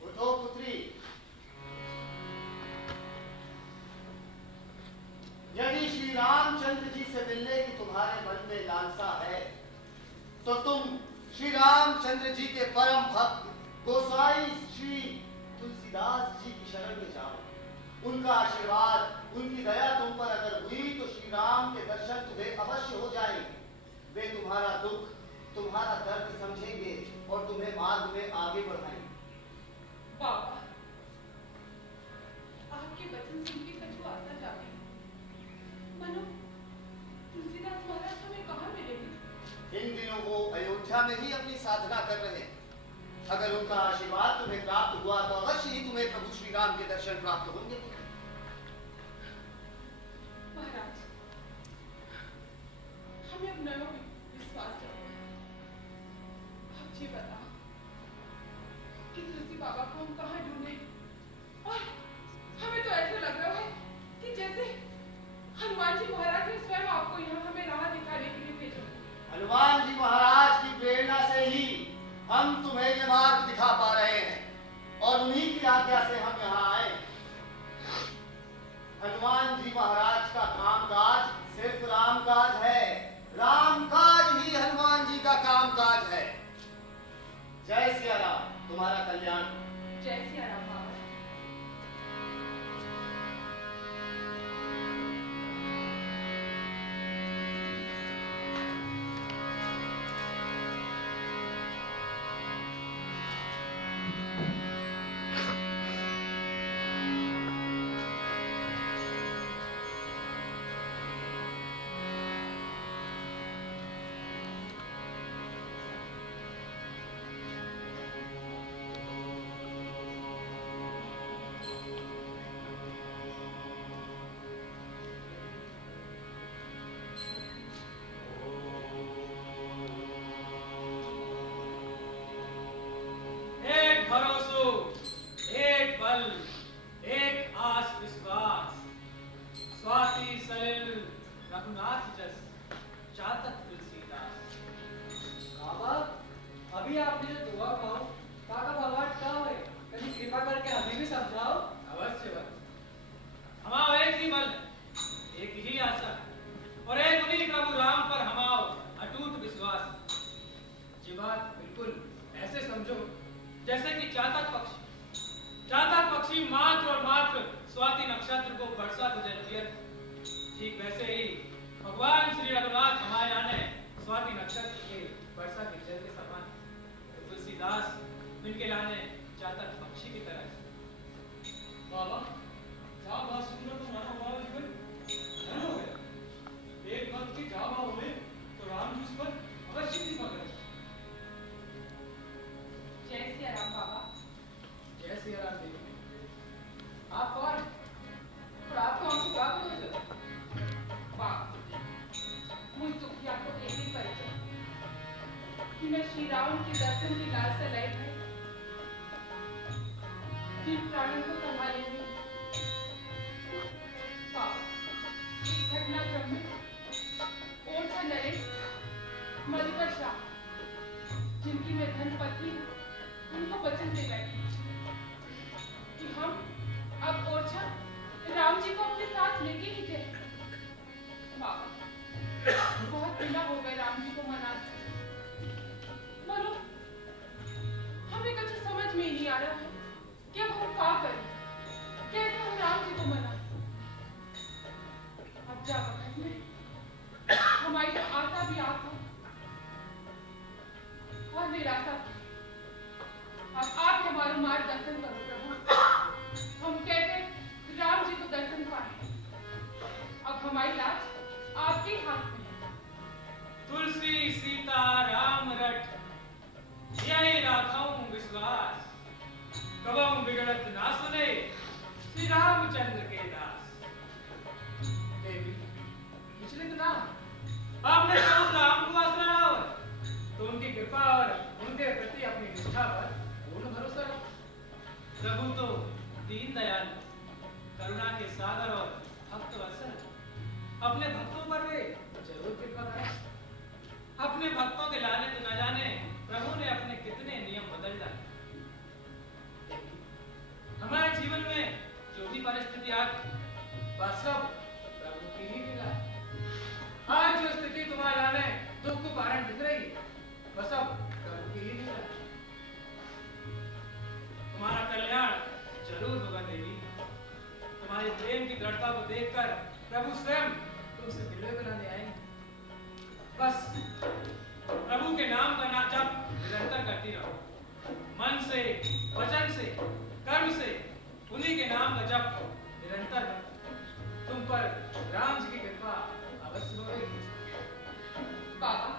उठो पुत्री, यदि श्री रामचंद्र जी से मिलने की तुम्हारे मन में लालसा है तो तुम श्री रामचंद्र जी के परम भक्त गोसाई श्री तुलसीदास जी की शरण में जाओ। उनका आशीर्वाद, उनकी दया तुम पर अगर हुई तो श्री राम के दर्शन तुम्हें अवश्य हो जाएंगे। वे तुम्हारा दुख, तुम्हारा दर्द समझेंगे और तुम्हें मार्ग में आगे बढ़ाएंगे। बाबा, आपके वचन सुन के कछु आशा जागी। मनो तुलसीदास महाराज हमें कहाँ मिलेंगे? इन दिनों वो अयोध्या में ही अपनी साधना कर रहे हैं। अगर उनका आशीर्वाद तुम्हें प्राप्त हुआ तो अवश्य ही तुम्हें प्रभु श्री राम के दर्शन प्राप्त होंगे। महाराज, हमें अब नया विश्वास करो। आप जी बताओ कि तुलसी बाबा को हम कहाँ ढूंढे? और हमें तो ऐसा लग रहा है कि जैसे हनुमान जी महाराज ने स्वयं आपको यहाँ हमें राह दिखाने के लिए भेजा। हनुमान जी महाराज की प्रेरणा से ही हम तुम्हें ये मार्ग दिखा पा रहे हैं और उन्हीं की आज्ञा से हम यहाँ आए। हनुमान जी महाराज का कामकाज सिर्फ रामकाज है। रामकाज ही हनुमान जी का कामकाज है। जय सिया राम, तुम्हारा कल्याण। जय सिया राम बाबा। एक भरोसो, एक बल, एक आस विश्वास, स्वाति सलिल रघुनाथ जस, चातक तुलसीदास। बाबा, अभी आपने जो दुआ कहो काका बाबा का है, कभी कृपा करके हमें भी समझाओ। अवश्य बल। हमारा एक ही बल, एक ही आशा और एक उन्हीं प्रभु राम पर हमाओ अटूट विश्वास। ये बात बिल्कुल ऐसे समझो जैसे कि चातक पक्षी मात्र और मात्र स्वाति नक्षत्र को वर्षा को जन्म दिया। ठीक वैसे ही भगवान श्री रघुनाथ हमारे आने स्वाति नक्षत्र के वर्षा के जल के समान तो तुलसीदास मिलके लाने चातक पक्षी की तरह। बाबा, क्या बात सुनना तुम्हारा हमारा जीवन धन्य हो गया। एक भक्त की क्या भाव हुए तो राम जी उस पर अवश्य कृपा करें। जय सिया राम बाबा। जय श्री राम देवी। आप कौन? और आपको हमसे क्या करोगे? बाप, मुझ दुखिया को एक ही परिचय कि मैं श्री राम के दर्शन की लालसा लाए थे। जिन प्राणों को संभालेंगे बाप, इस घटनाक्रम में ओरछा नरेश, मधुकर शाह, जिनकी मैं धर्मपत्नी हूँ, उनको वचन दे बैठी कि हम आ रहा है कि अब हम क्या करें, कैसे हम राम जी को मनाएं। अब जा वक्त में हमारी तो आशा भी आंख और निराशा भी। अब आप हमारा मार्गदर्शन करो प्रभु, हम कैसे राम जी को दर्शन पाए। अब हमारी लाज आपके हाथ में है। तुलसी सीता राम रट यही राखाऊं विश्वास, कबहू बिगड़त ना सुने श्री रामचंद्र के दास। देवी विचलित ना आपने सब राम को आसरा लाओ तो उनकी कृपा और उनके प्रति अपनी निष्ठा पर पूर्ण भरोसा रखो। प्रभु तो दीन दयाल, करुणा के सागर और भक्त वत्सल, अपने भक्तों पर वे जरूर कृपा करें। अपने भक्तों के लाने तो न जाने प्रभु ने अपने कितने नियम बदल डाले। हमारे जीवन में जो भी परिस्थिति आ वह सब प्रभु की ही लीला है। आज जो स्थिति तुम्हारे लाने दुख को कारण दिख रही है वह सब प्रभु की ही लीला है। तुम्हारा कल्याण जरूर होगा देवी। तुम्हारे प्रेम की दृढ़ता को देखकर प्रभु स्वयं तुमसे मिलने बनाने आएंगे। बस प्रभु के नाम का जप निरंतर करती रहो, मन से, वचन से, कर्म से उन्हीं के नाम का जप निरंतर करो। तुम पर राम जी की कृपा अवश्य होगी। बाबा,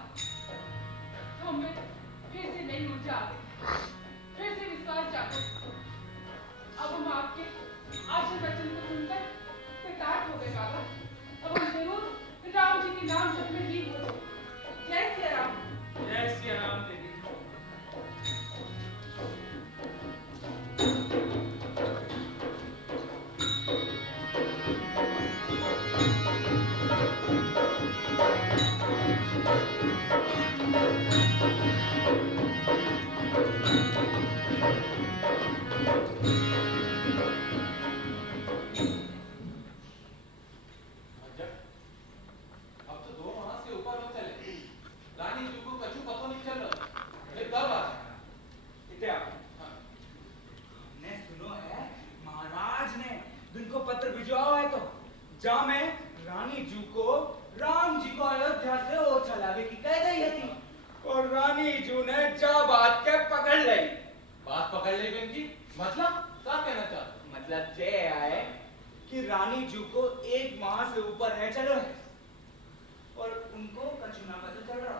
हमें फिर से नई ऊर्जा आ गई, फिर से विश्वास जागो। अब हम आपके आशीर्वचन वचन को सुनकर कृतार्थ हो गए बाबा। अब हम जरूर राम जी के नाम जप में लीन हो। जय सिया राम। जय सिया राम देवी। अब तो 2 माह से ऊपर हो चले, रानी जी को कछु पता नहीं चल रहा। ये कब आ? इत्या हमने सुनो है महाराज ने जिनको पत्र भिजवाओ है तो जा में रानी जी को राम जी को अयोध्या से ओ चलावे की कह गई थी और रानी जी ने जा बात के पकड़ ली। बात पकड़ ली इनकी, मतलब क्या कहना चाहते? मतलब ये है कि रानी जी को 1 माह से ऊपर है चलो है और उनको कछु ना पता चल रहा।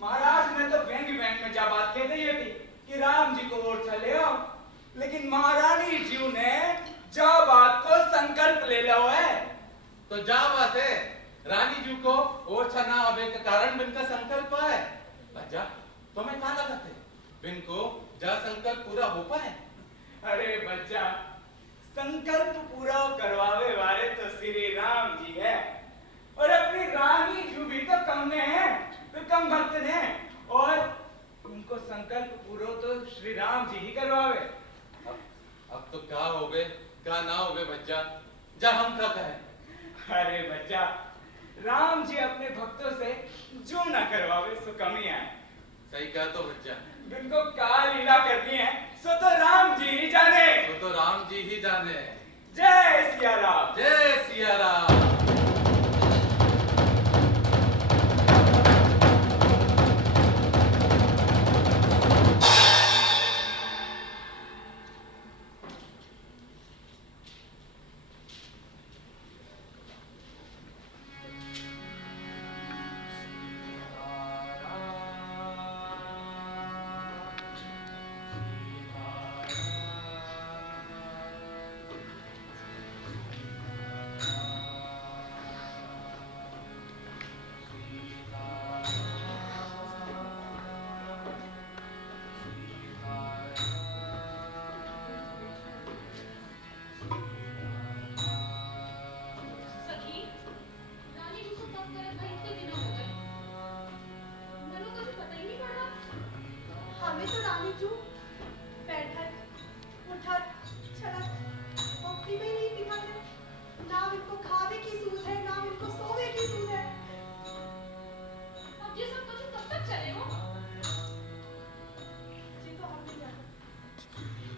महाराज ने तो बैंक में जा बात कह दी थी कि राम जी को और चले आओ, लेकिन महारानी जी ने जा बात को संकल्प ले लो है। तो जा बात है रानी जी को और छना अबे के कारण बिन का संकल्प है। बच्चा तुम्हें क्या लगता है बिन को जा संकल्प पूरा हो पाए? अरे बच्चा, संकल्प पूरा करवावे वाले तो श्री राम जी है और अपनी रानी जी भी तो कम ने है, तो कम भक्त ने, और उनको संकल्प पूरा तो श्री राम जी ही करवावे। अब तो क्या हो गए क्या ना हो गए बच्चा, जा हम क्या कहें? अरे बच्चा, राम जी अपने भक्तों से जो ना करवावे सो कमी है। सही कहा तो बच्चा, जिनको क्या लीला करनी है सो तो राम जी ही जाने। तो राम जी ही जाने। जय सिया राम। जय सिया राम। हमें तो रानी जू बैठक उठक छलक औखी में नहीं दिखाते। ना इनको खावे की सूझ है, ना इनको सोवे की सूझ है। अब ये सब कुछ कब तक चलेगा? जी तो हम नहीं जानते।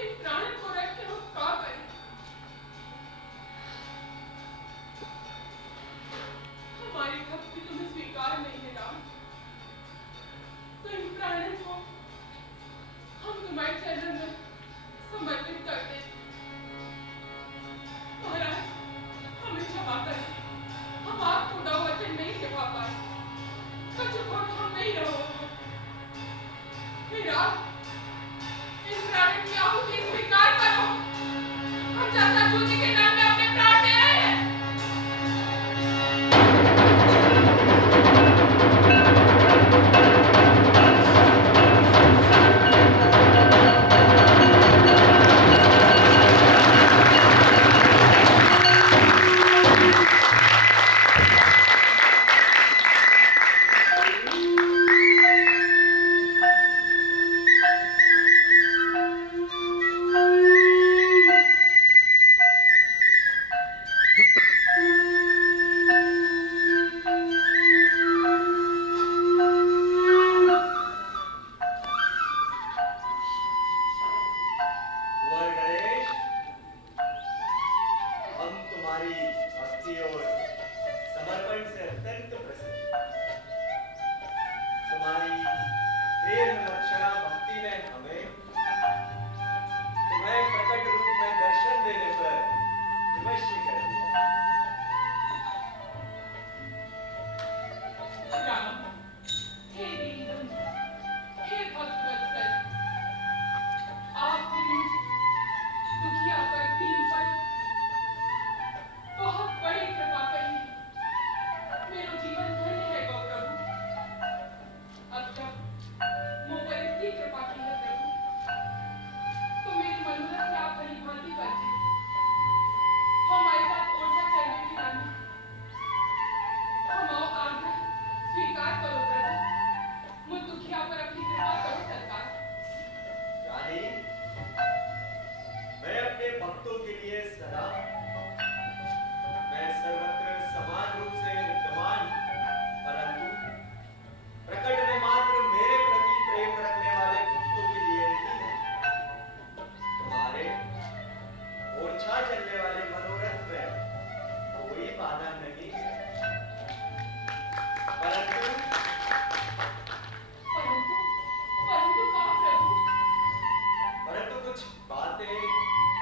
इन प्राण को रख के हम क्या करें? हमारी भक्ति तुम्हें स्वीकार नहीं है राम, तो इन प्राणों को हम तुम्हारे चरणों में समर्पित करते हैं। महाराज, हमें क्षमा करें, हम आपको दो वचन नहीं निभा पाए, कछुकोट हम नहीं रहोगे। हे राम, इन प्राणों की आहुति स्वीकार करो, हम चाचा ज्योति के नाम में अपने प्राण दे रहे हैं। कुंवर गणेश, हम तुम्हारी भक्ति और समर्पण से अत्यंत प्रसन्न। तुम्हारी प्रेम लक्षणा भक्ति ने हमें तुम्हें प्रकट रूप में दर्शन देने पर विवश कर दिया। राम, हे दीनबंधु, हे भक्तवत्सल, आपने मुझ दुखिया पर, दीन पर बहुत बड़ी कृपा करी है। मेरा जीवन धन्य है गौ प्रभु। अब जब मुझ पर इतनी कृपा की है प्रभु, तो मेरी मनोरथ से आप भली भांति बचे। हमारे साथ ओरछा चलने की रानी, हम आग्रह स्वीकार करो प्रभु, मुझ दुखिया पर अपनी कृपा करो सरकार। रानी, मैं अपने भक्तों के लिए सदा, मैं सर्वत्र समान रूप से विद्यमान, परंतु प्रकट में मात्र मेरे प्रति प्रेम रखने वाले भक्तों के लिए ही है। तुम्हारे ओरछा चलने वाले मनोरथ में कोई बाधा नहीं है, परंतु परंतु परंतु का प्रभु? परंतु कुछ बातें,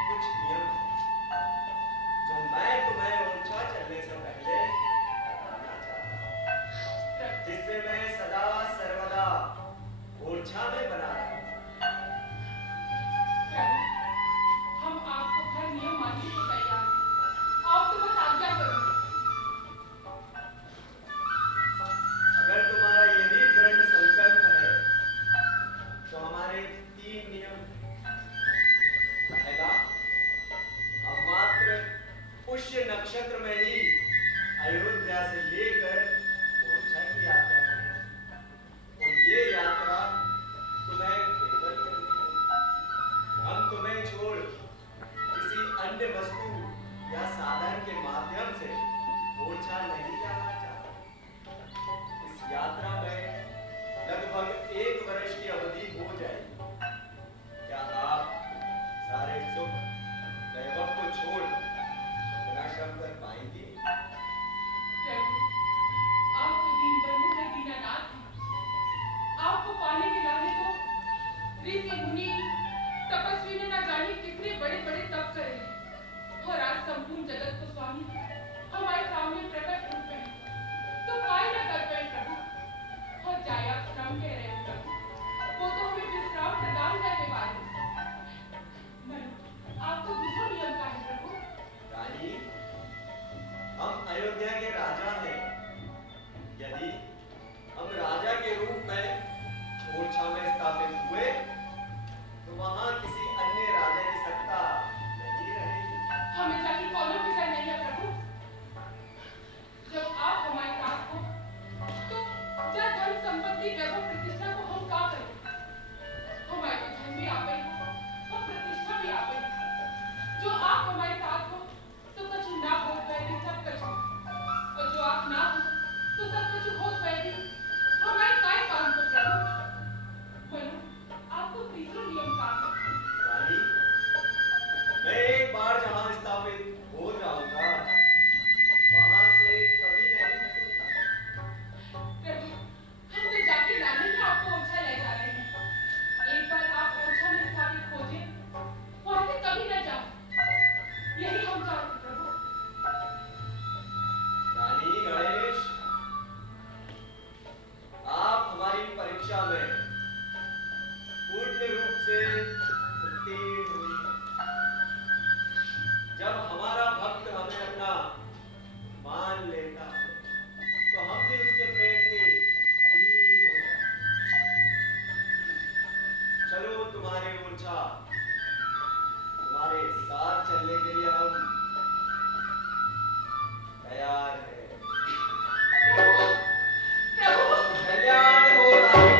कुछ नियम हैं, जो मैं तुम्हें ओरछा चलने से पहले बताना चाहता हूँ, जिससे मैं सदा सर्वदा ओरछा में बना रहूं। प्रभु, हम आपको हर नियम मानने को तैयार हैं। आप तो बस आज्ञा करो। अगर तुम्हारा यही दृढ़ संकल्प है, तो हमारे 3 नियम हैं। पहला, हम मात्र पुष्य नक्षत्र में ही अयोध्या से लेकर ओरछा की यात्रा करें, और ये यात्रा तुम्हें पैदल करनी होगी। हम तुम्हें छोड़ किसी अन्य वस्तु या साधन के माध्यम से ओरछा नहीं जाना चाहते। इस यात्रा में लगभग 1 वर्ष की अवधि हो जाएगी। क्या आप सारे सुख वैभव को छोड़ बिना श्रम कर पाएंगे? प्रभु, आप तो दीनबंधु में दीनानाथ हैं। आपको पाने के लाने तो ऋषि मुनि तपस्वी ने ना जाने कितने बड़े बड़े तप करे हैं, और आज संपूर्ण जगत को स्वामी हमारे सामने प्रकट रूप में है, तो काय न कर पाए प्रभु। और जाए आप श्रम कह रहे हो प्रभु, वो तो हमें विश्राम प्रदान करने वाले हैं। मैं आपको दूसरा नियम का है प्रभु। रानी, हम अयोध्या के राजा हैं। यदि हम राजा के रूप में ओरछा में स्थापित हुए, तो वहां किसी अन्य राजा की सत्ता नहीं रहेगी। हमें जाके कौनो फिक्र नहीं है प्रभु, ओरछा, तुम्हारे साथ चलने के लिए हम तैयार हैं। कल्याण हो रानी।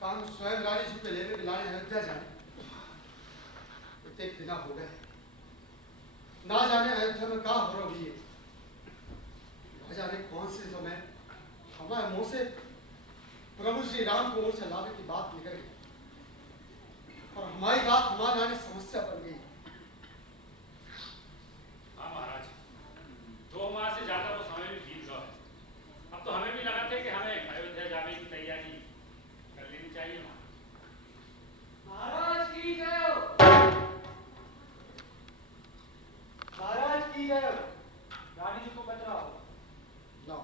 काम स्वयं रानी जी के लेवे लाने अयोध्या जाए इतने दिन हो गए, ना जाने अयोध्या में क्या हो रही है, ना जाने कौन से समय हमारे मुंह से प्रभु श्री राम को ओर से लाने की बात निकल गई और हमारी बात हमारे लाने समस्या बन गई। हाँ महाराज, 2 माह से ज्यादा वो समय भी बीत गया है। अब तो हमें भी लगा था कि हमें अयोध्या जाने की तैयारी कर लेनी चाहिए। महाराज की जय हो। महाराज की जय हो। रानी जी को बतलाओ। लाओ।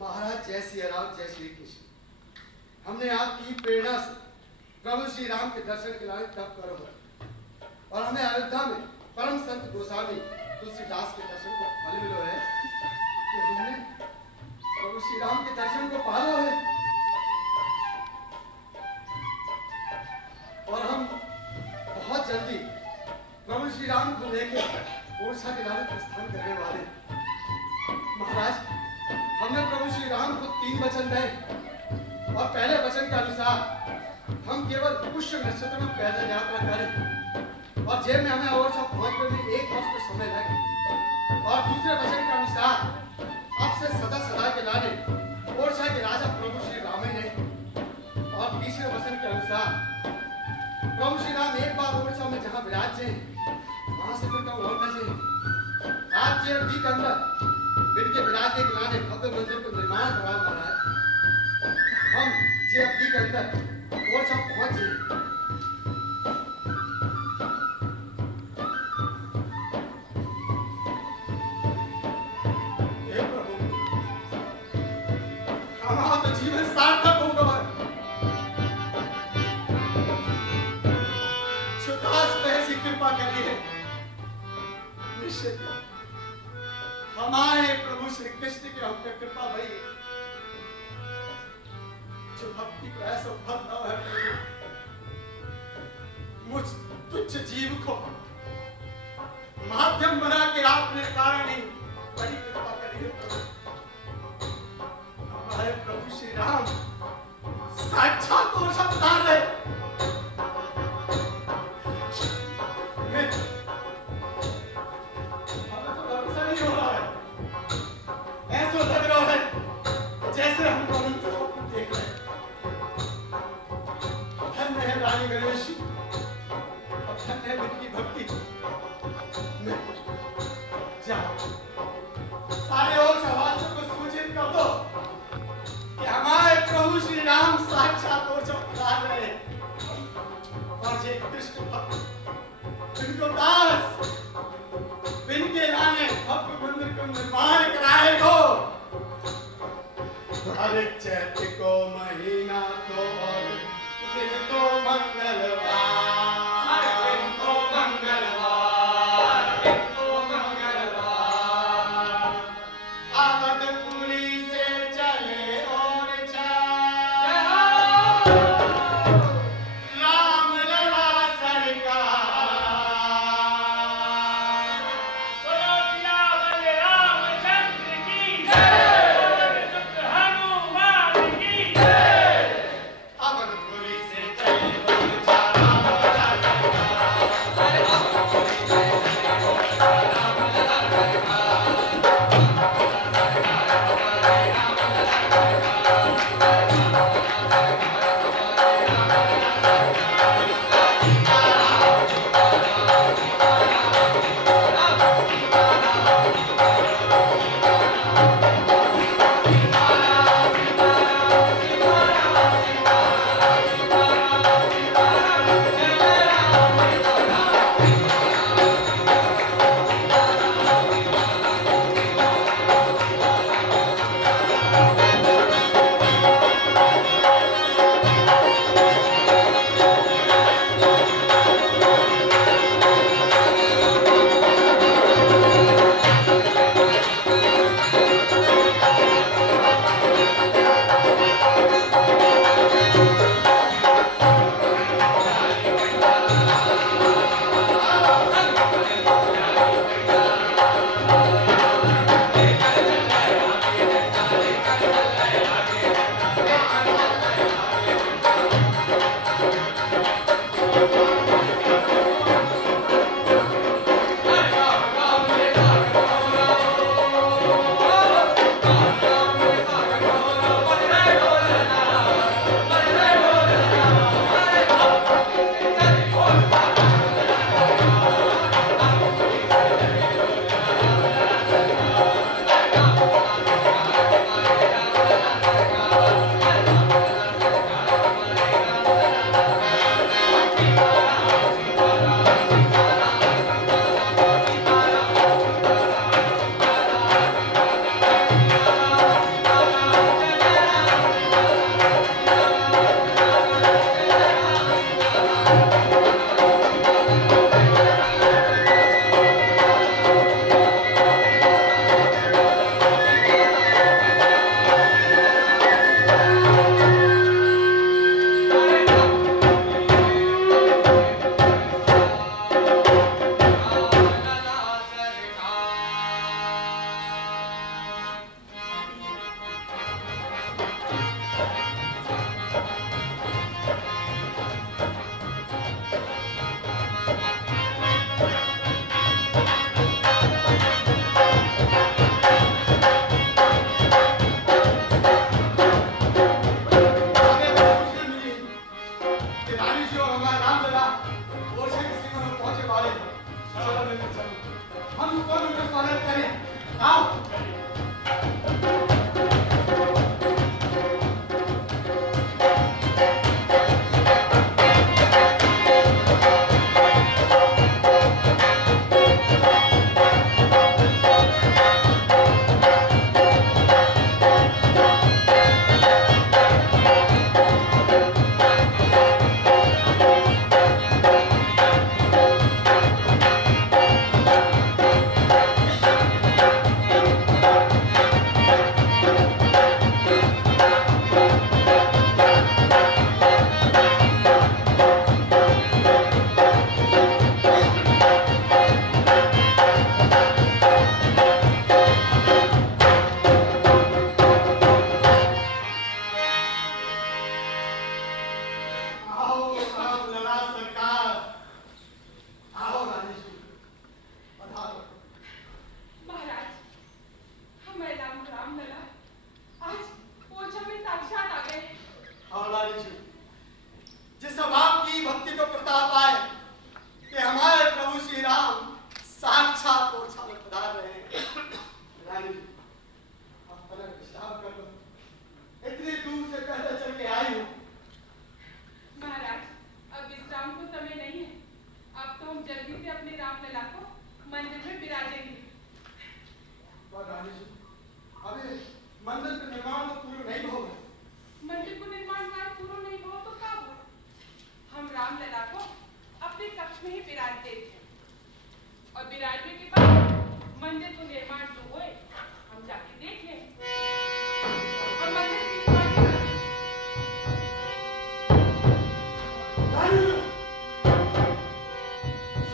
महाराज जय श्री राम, जय श्री कृष्ण। हमने आपकी प्रेरणा से प्रभु श्री राम के दर्शन के लिए तप करो और हमें अयोध्या में परम संत गोस्वामी तुलसीदास के दर्शन को फल मिलो है कि हमने प्रभु श्री राम के दर्शन को पालो है और हम बहुत जल्दी प्रभु श्री राम को लेकर ओरछा के लाने प्रस्थान करने वाले। महाराज, हमने प्रभु श्री राम को 3 वचन दिए और पहले वचन के अनुसार हम केवल पुष्य नक्षत्र में पैदल यात्रा करें और जेब में हमें ओरछा पहुंचने में 1 वर्ष का समय लगे और दूसरे वचन के अनुसार अब से सदा सदा के लाने ओरछा के राजा प्रभु श्री राम ने और तीसरे वचन के अनुसार प्रभु श्री राम एक बार ओरछा में जहां विराजे वहां से फिर कब लौटना चाहिए। आज जे अवधि के अंदर इनके विराजे के लाने भव्य मंदिर को निर्माण कराओ महाराज। हम जे अवधि के अंदर ओरछा पहुंच जाए। जीवन सार्थक होगा। छुदास पे ऐसी कृपा करी है, निश्चित हमारे प्रभु श्री कृष्ण की हम पे कृपा भई जो भक्ति को ऐसा फल दो है। मुझ तुच्छ जीव को माध्यम बना के आपने कारण ही बड़ी कृपा करी है प्रभु। हमारे प्रभु श्री राम साक्षात ओरछा पधार रहे। हमें तो भरोसा नहीं हो रहा है, ऐसा लग रहा है जैसे हम दोनों स्वप्न देख रहे हैं। धन्य है रानी गणेश और धन्य है उनकी भक्ति। जाओ सारे और सवालों को सूचित कर दो कि हमारे प्रभु श्री राम साक्षात ओरछा पधार रहे हैं और ये कृष्ण भक्त इनको दास इनके लाने भव्य मंदिर को निर्माण कराए हो। अरे चैत को महीना तो और दिन तो मंगलवार, दिन तो मंगलवार, दिन तो मंगलवार। आवतपुरी से चले और राम लला सरकार। बोलो सियावर रामचंद्र की जय, सुत हनुमान की जय। आवतपुरी से चले और राम लला मंदिर का निर्माण तो पूर्ण नहीं होगा। मंदिर को निर्माण कार्य पूर्ण नहीं हुआ तो क्या हुआ? हम रामलला को अपने कक्ष में ही विराजते थे और विराजने के बाद मंदिर को निर्माण जो हुए हम जाके देख लें। और मंदिर के निर्माण के बाद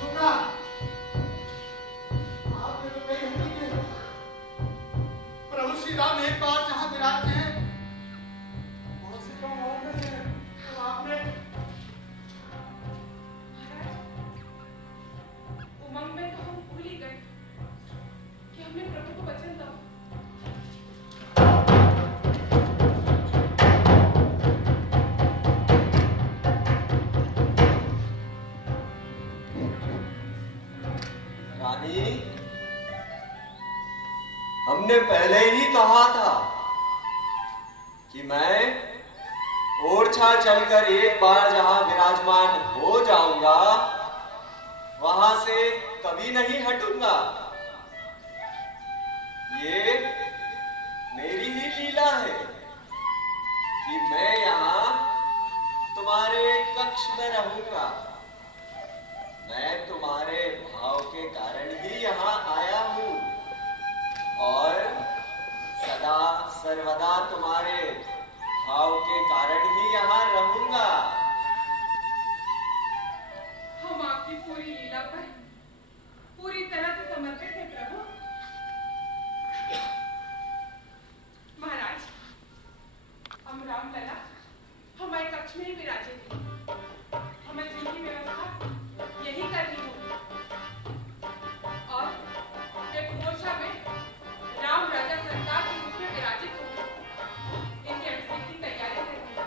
सुना, आपने तो कही होगी कि प्रभु श्री राम एक बार जहां विराजते हैं वहां से कम और नहीं है। तो आपने उमंग में तो हम भूल ही गए कि हमने प्रभु को वचन दिया। रानी, हमने पहले ही कहा था कि मैं ओरछा चलकर एक बार जहां विराजमान हो जाऊंगा वहां से कभी नहीं हटूंगा। ये मेरी ही लीला है कि मैं यहाँ तुम्हारे कक्ष में रहूंगा। मैं तुम्हारे भाव के कारण ही यहाँ आया हूँ और सदा सर्वदा तुम्हारे भाव के कारण ही यहाँ रहूंगा। हम आपकी पूरी लीला पर पूरी तरह से समर्पित हैं प्रभु। महाराज, हम रामलला हमारे कक्ष में ही विराजे थे। हमें जिनकी व्यवस्था यही करनी होगी और वे ओरछा में राम राजा सरकार के रूप में विराजित होंगे। इनके अभिषेक की तैयारी करनी है।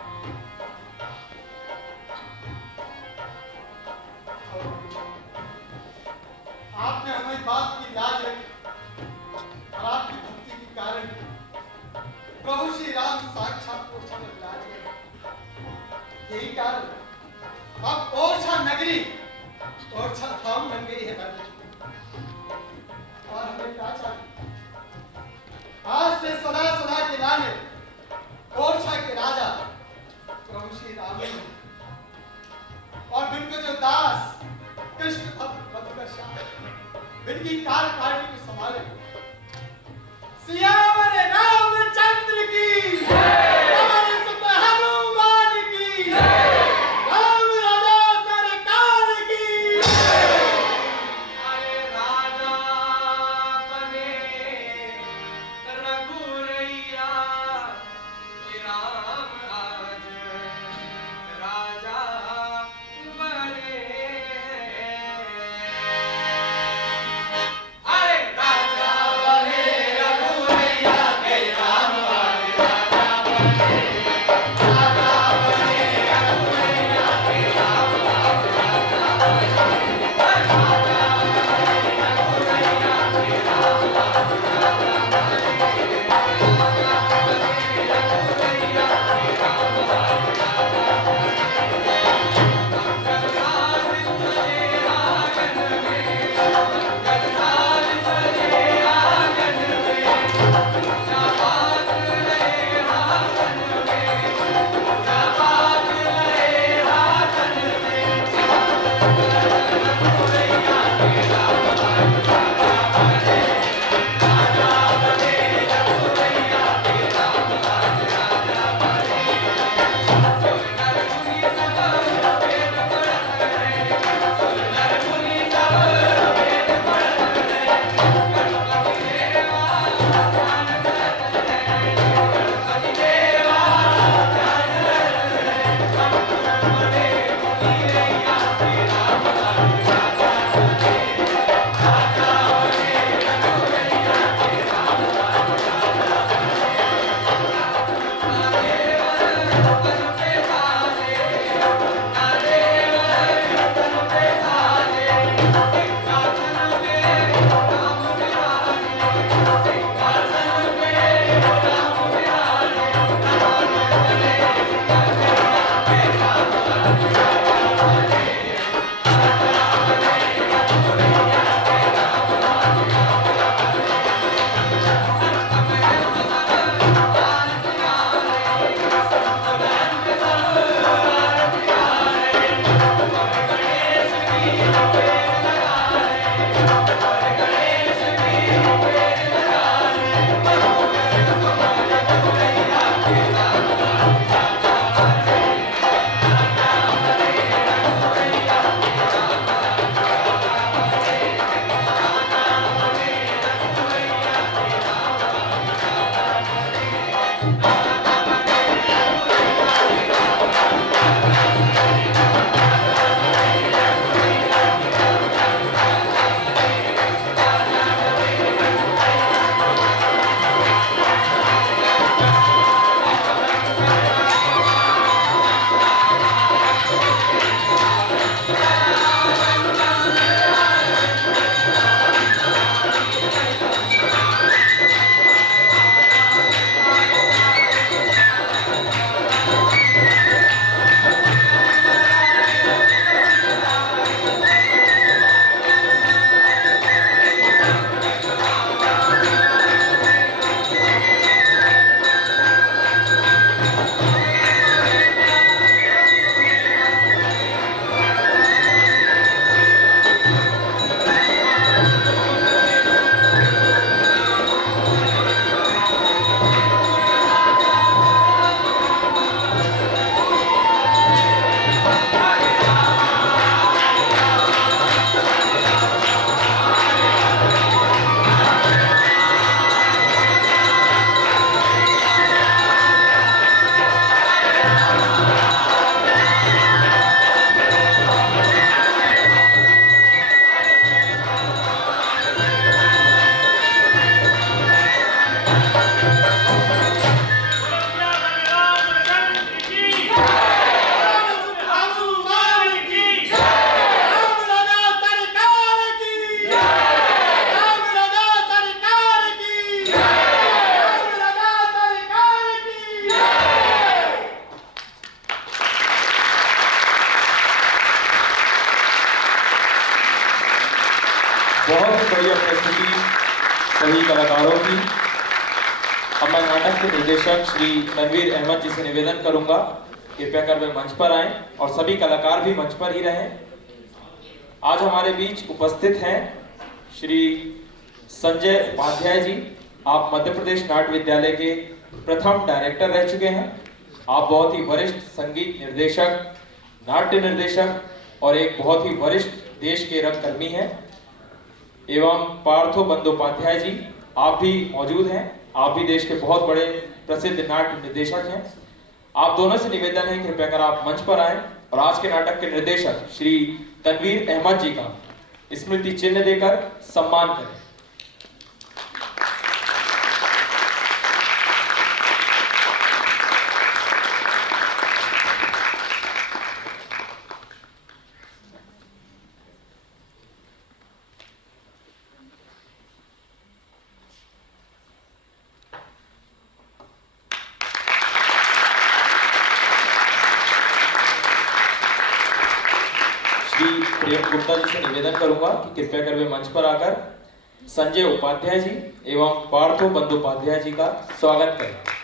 समारोह की। अब मैं नाटक के निर्देशक श्री तनवीर अहमद जी से निवेदन करूंगा कृपया कर वे मंच पर आएं और सभी कलाकार भी मंच पर ही रहें। आज हमारे बीच उपस्थित हैं श्री संजय उपाध्याय जी। आप मध्य प्रदेश नाट्य विद्यालय के प्रथम डायरेक्टर रह चुके हैं। आप बहुत ही वरिष्ठ संगीत निर्देशक, नाट्य निर्देशक और एक बहुत ही वरिष्ठ देश के रंगकर्मी हैं। एवं पार्थो बंदोपाध्याय जी, आप भी मौजूद हैं। आप भी देश के बहुत बड़े प्रसिद्ध नाट्य निर्देशक हैं। आप दोनों से निवेदन है कृपया कर आप मंच पर आएं और आज के नाटक के निर्देशक श्री तनवीर अहमद जी का स्मृति चिन्ह देकर सम्मान करें। प्रेम गुप्ता जी से निवेदन करूंगा कि कृपया कर वे मंच पर आकर संजय उपाध्याय जी एवं पार्थो बंदोपाध्याय जी का स्वागत करें।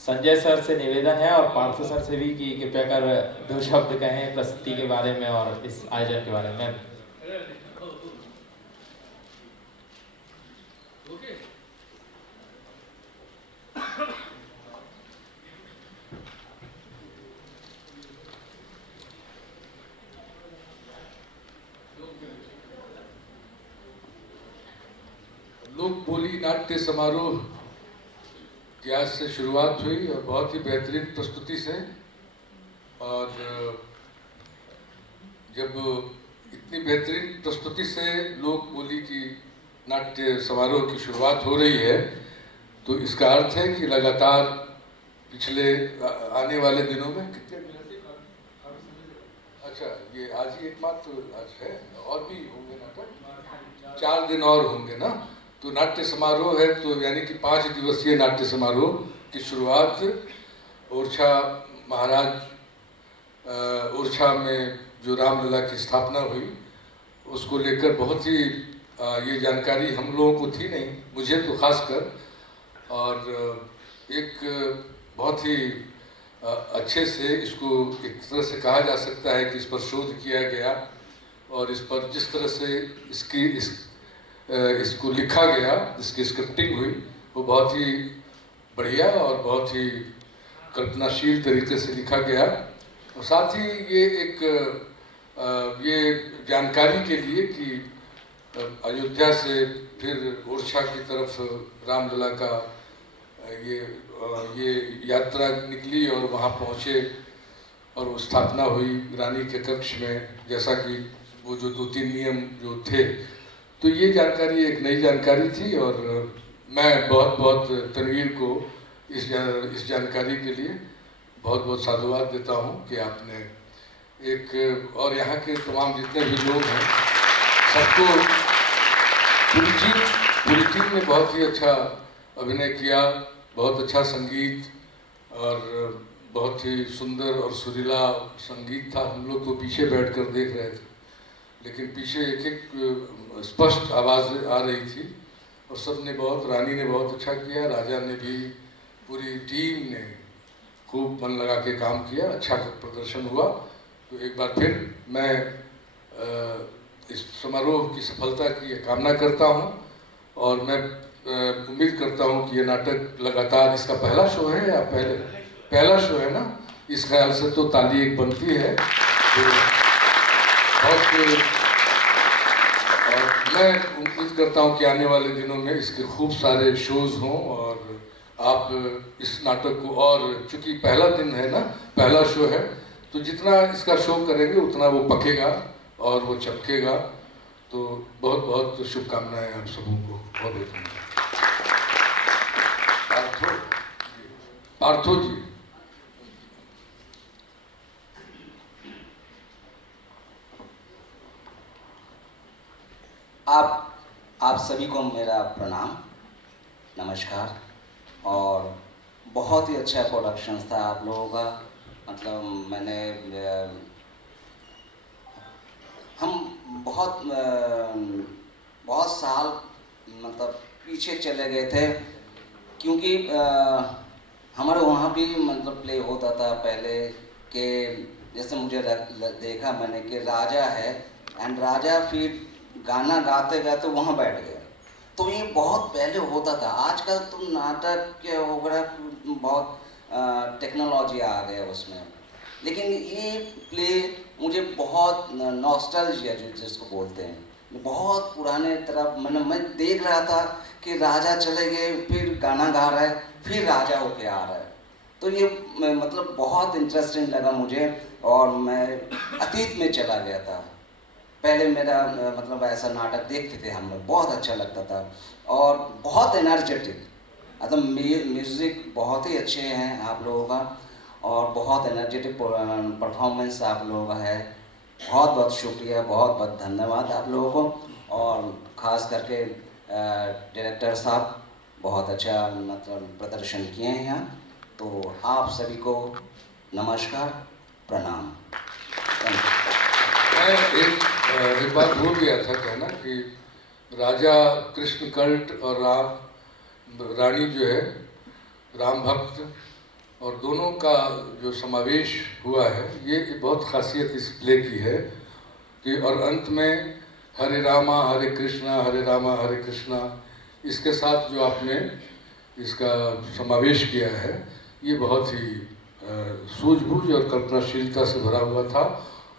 संजय सर से निवेदन है और पार्थो सर से भी कि कृपया कर 2 शब्द कहें प्रस्तुति के बारे में और इस आयोजन के बारे में। लोक बोली नाट्य समारोह की आज से शुरुआत हुई और बहुत ही बेहतरीन प्रस्तुति से। और जब इतनी बेहतरीन प्रस्तुति से लोक बोली की नाट्य समारोह की शुरुआत हो रही है तो इसका अर्थ है कि लगातार पिछले आने वाले दिनों में कितने अच्छा ये आज ही एकमात्र आज है, और भी होंगे नाटक, 4 दिन और होंगे ना। तो नाट्य समारोह है तो यानी कि 5 दिवसीय नाट्य समारोह की शुरुआत ओरछा महाराज ओरछा में जो रामलला की स्थापना हुई उसको लेकर बहुत ही ये जानकारी हम लोगों को थी नहीं, मुझे तो खासकर। और एक बहुत ही अच्छे से इसको एक तरह से कहा जा सकता है कि इस पर शोध किया गया और इस पर जिस तरह से इसको लिखा गया, इसकी स्क्रिप्टिंग हुई वो बहुत ही बढ़िया और बहुत ही कल्पनाशील तरीके से लिखा गया। और साथ ही ये एक ये जानकारी के लिए कि अयोध्या से फिर ओरछा की तरफ रामलला का ये यात्रा निकली और वहाँ पहुँचे और वो स्थापना हुई रानी के कक्ष में, जैसा कि वो जो 2-3 नियम जो थे। तो ये जानकारी एक नई जानकारी थी और मैं बहुत तनवीर को इस जानकारी के लिए बहुत साधुवाद देता हूँ कि आपने एक और यहाँ के तमाम जितने भी लोग हैं सबको पूरी टीम ने बहुत ही अच्छा अभिनय किया, बहुत अच्छा संगीत और बहुत ही सुंदर और सुरीला संगीत था। हम लोग तो पीछे बैठकर देख रहे थे लेकिन पीछे एक स्पष्ट आवाज़ आ रही थी और सबने रानी ने बहुत अच्छा किया, राजा ने भी, पूरी टीम ने खूब मन लगा के काम किया, अच्छा प्रदर्शन हुआ। तो एक बार फिर मैं इस समारोह की सफलता की कामना करता हूँ और मैं उम्मीद करता हूँ कि ये नाटक लगातार, इसका पहला शो है या पहला शो है ना, इस ख्याल से तो ताली एक बनती है। तो और मैं उम्मीद करता हूँ कि आने वाले दिनों में इसके खूब सारे शोज हों और आप इस नाटक को, और चूंकि पहला दिन है ना, पहला शो है, तो जितना इसका शो करेंगे उतना वो पकेगा और वो चमकेगा। तो बहुत बहुत शुभकामनाएं आप सबों को। बहुत बहुत धन्यवाद। पार्थो जी। आप सभी को मेरा प्रणाम, नमस्कार। और बहुत ही अच्छा प्रोडक्शन था आप लोगों का। मतलब मैंने हम बहुत साल मतलब पीछे चले गए थे, क्योंकि हमारे वहाँ भी मतलब प्ले होता था पहले के, जैसे मुझे देखा मैंने कि राजा है एंड राजा फिर गाना गाते गाते वहाँ बैठ गया। तो ये बहुत पहले होता था। आजकल तो नाटक के वगैरह बहुत टेक्नोलॉजी आ गया उसमें, लेकिन ये प्ले मुझे बहुत नॉस्टैल्जिया जिसको बोलते हैं, बहुत पुराने तरह मैं देख रहा था कि राजा चले गए, फिर गाना गा रहा है, फिर राजा होके आ रहा है। तो ये मतलब बहुत इंटरेस्टिंग लगा मुझे और मैं अतीत में चला गया था। पहले मेरा मतलब ऐसा नाटक देखते थे हम लोग, बहुत अच्छा लगता था और बहुत एनर्जेटिक। मतलब म्यूज़िक बहुत ही अच्छे हैं आप लोगों का और बहुत एनर्जेटिक परफॉर्मेंस आप लोगों का है। बहुत बहुत शुक्रिया, बहुत बहुत धन्यवाद आप लोगों को। और ख़ास करके डायरेक्टर साहब बहुत अच्छा मतलब प्रदर्शन किए हैं यहाँ। तो आप सभी को नमस्कार, प्रणाम। मैं एक बात भूल गया था कहना कि राजा कृष्ण कल्ट और रानी जो है राम भक्त, और दोनों का जो समावेश हुआ है, ये बहुत खासियत इस प्ले की है कि और अंत में हरे रामा हरे कृष्णा हरे रामा हरे कृष्णा, इसके साथ जो आपने इसका समावेश किया है, ये बहुत ही सूझबूझ और कल्पनाशीलता से भरा हुआ था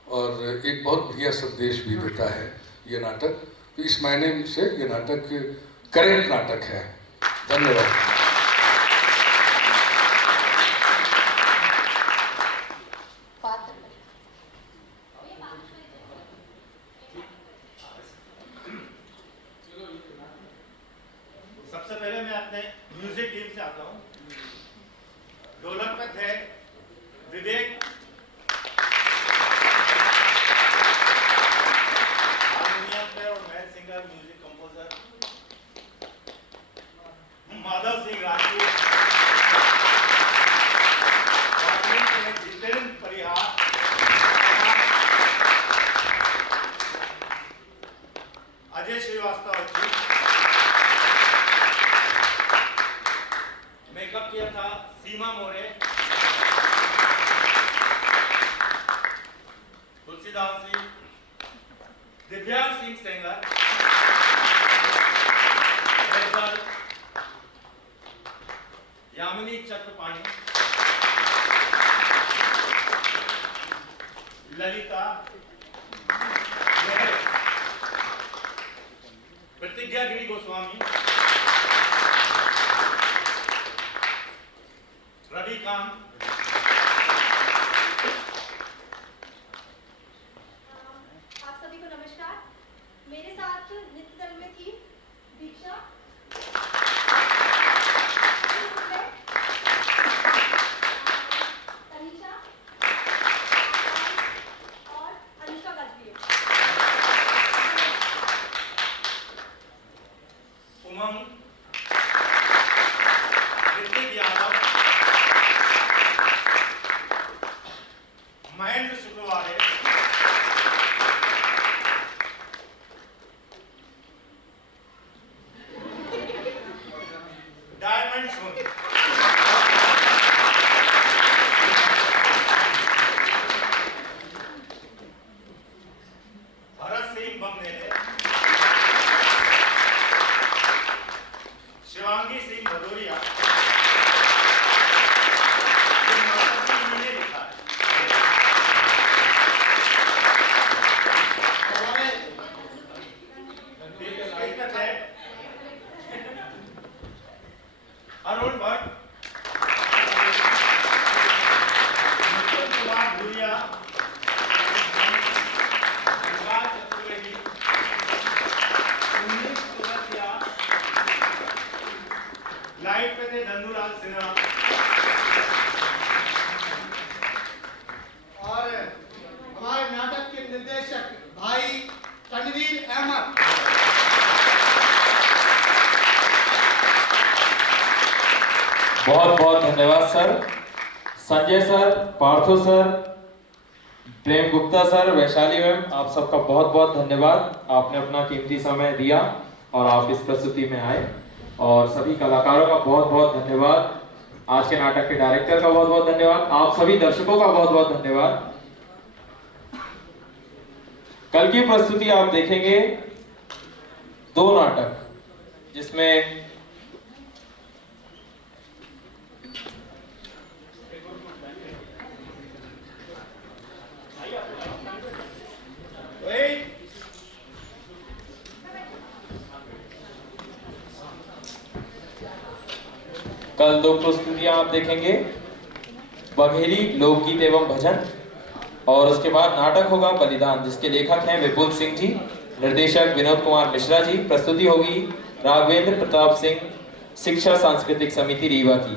और एक बहुत बढ़िया संदेश भी देता है ये नाटक। तो इस मायने से ये नाटक करेंट नाटक है। धन्यवाद। सबसे पहले मैं अपने म्यूजिक टीम से आता हूँ। ढोलक पे थे विवेक, हारमोनियम पे और main singer music composer Madhav Singh Rajput, Jitendra Parihar, Ajay Srivastava ji. Makeup किया था सीमा मोरे, तुलसीदास जी, दिव्यांग सिंह सेंगर, यामिनी चक्रपाणी, ललिता, प्रतिज्ञा गिरी गोस्वामी, रविकांत, आप सभी को नमस्कार। मेरे साथ नृत्य दल में थी दीक्षा, तनीषा और अनुष्का गजबी। उमंग, ऋतिक यादव, महेंद्र शुक्रवारे, डायमंड सोनी, भरत सिंह बमनेरे, शिवांगी सिंह भदौरिया। अरुण भट्ट, कुमार भूरिया, भाई तनवीर अहमद। बहुत बहुत धन्यवाद sir. Sanjay sir, Partho sir, Prem Gupta sir, Vaishali ma'am, आप सबका बहुत बहुत धन्यवाद। आपने अपना कीमती समय दिया और आप इस प्रस्तुति में आए। और सभी कलाकारों का बहुत बहुत धन्यवाद। आज के नाटक के डायरेक्टर का बहुत बहुत धन्यवाद। आप सभी दर्शकों का बहुत बहुत धन्यवाद। कल की प्रस्तुति आप देखेंगे 2 नाटक, जिसमें कल 2 प्रस्तुतियां आप देखेंगे, बघेली लोकगीत एवं भजन, और उसके बाद नाटक होगा बलिदान, जिसके लेखक हैं विपुल सिंह जी, निर्देशक विनोद कुमार मिश्रा जी। प्रस्तुति होगी राघवेंद्र प्रताप सिंह शिक्षा सांस्कृतिक समिति रीवा की।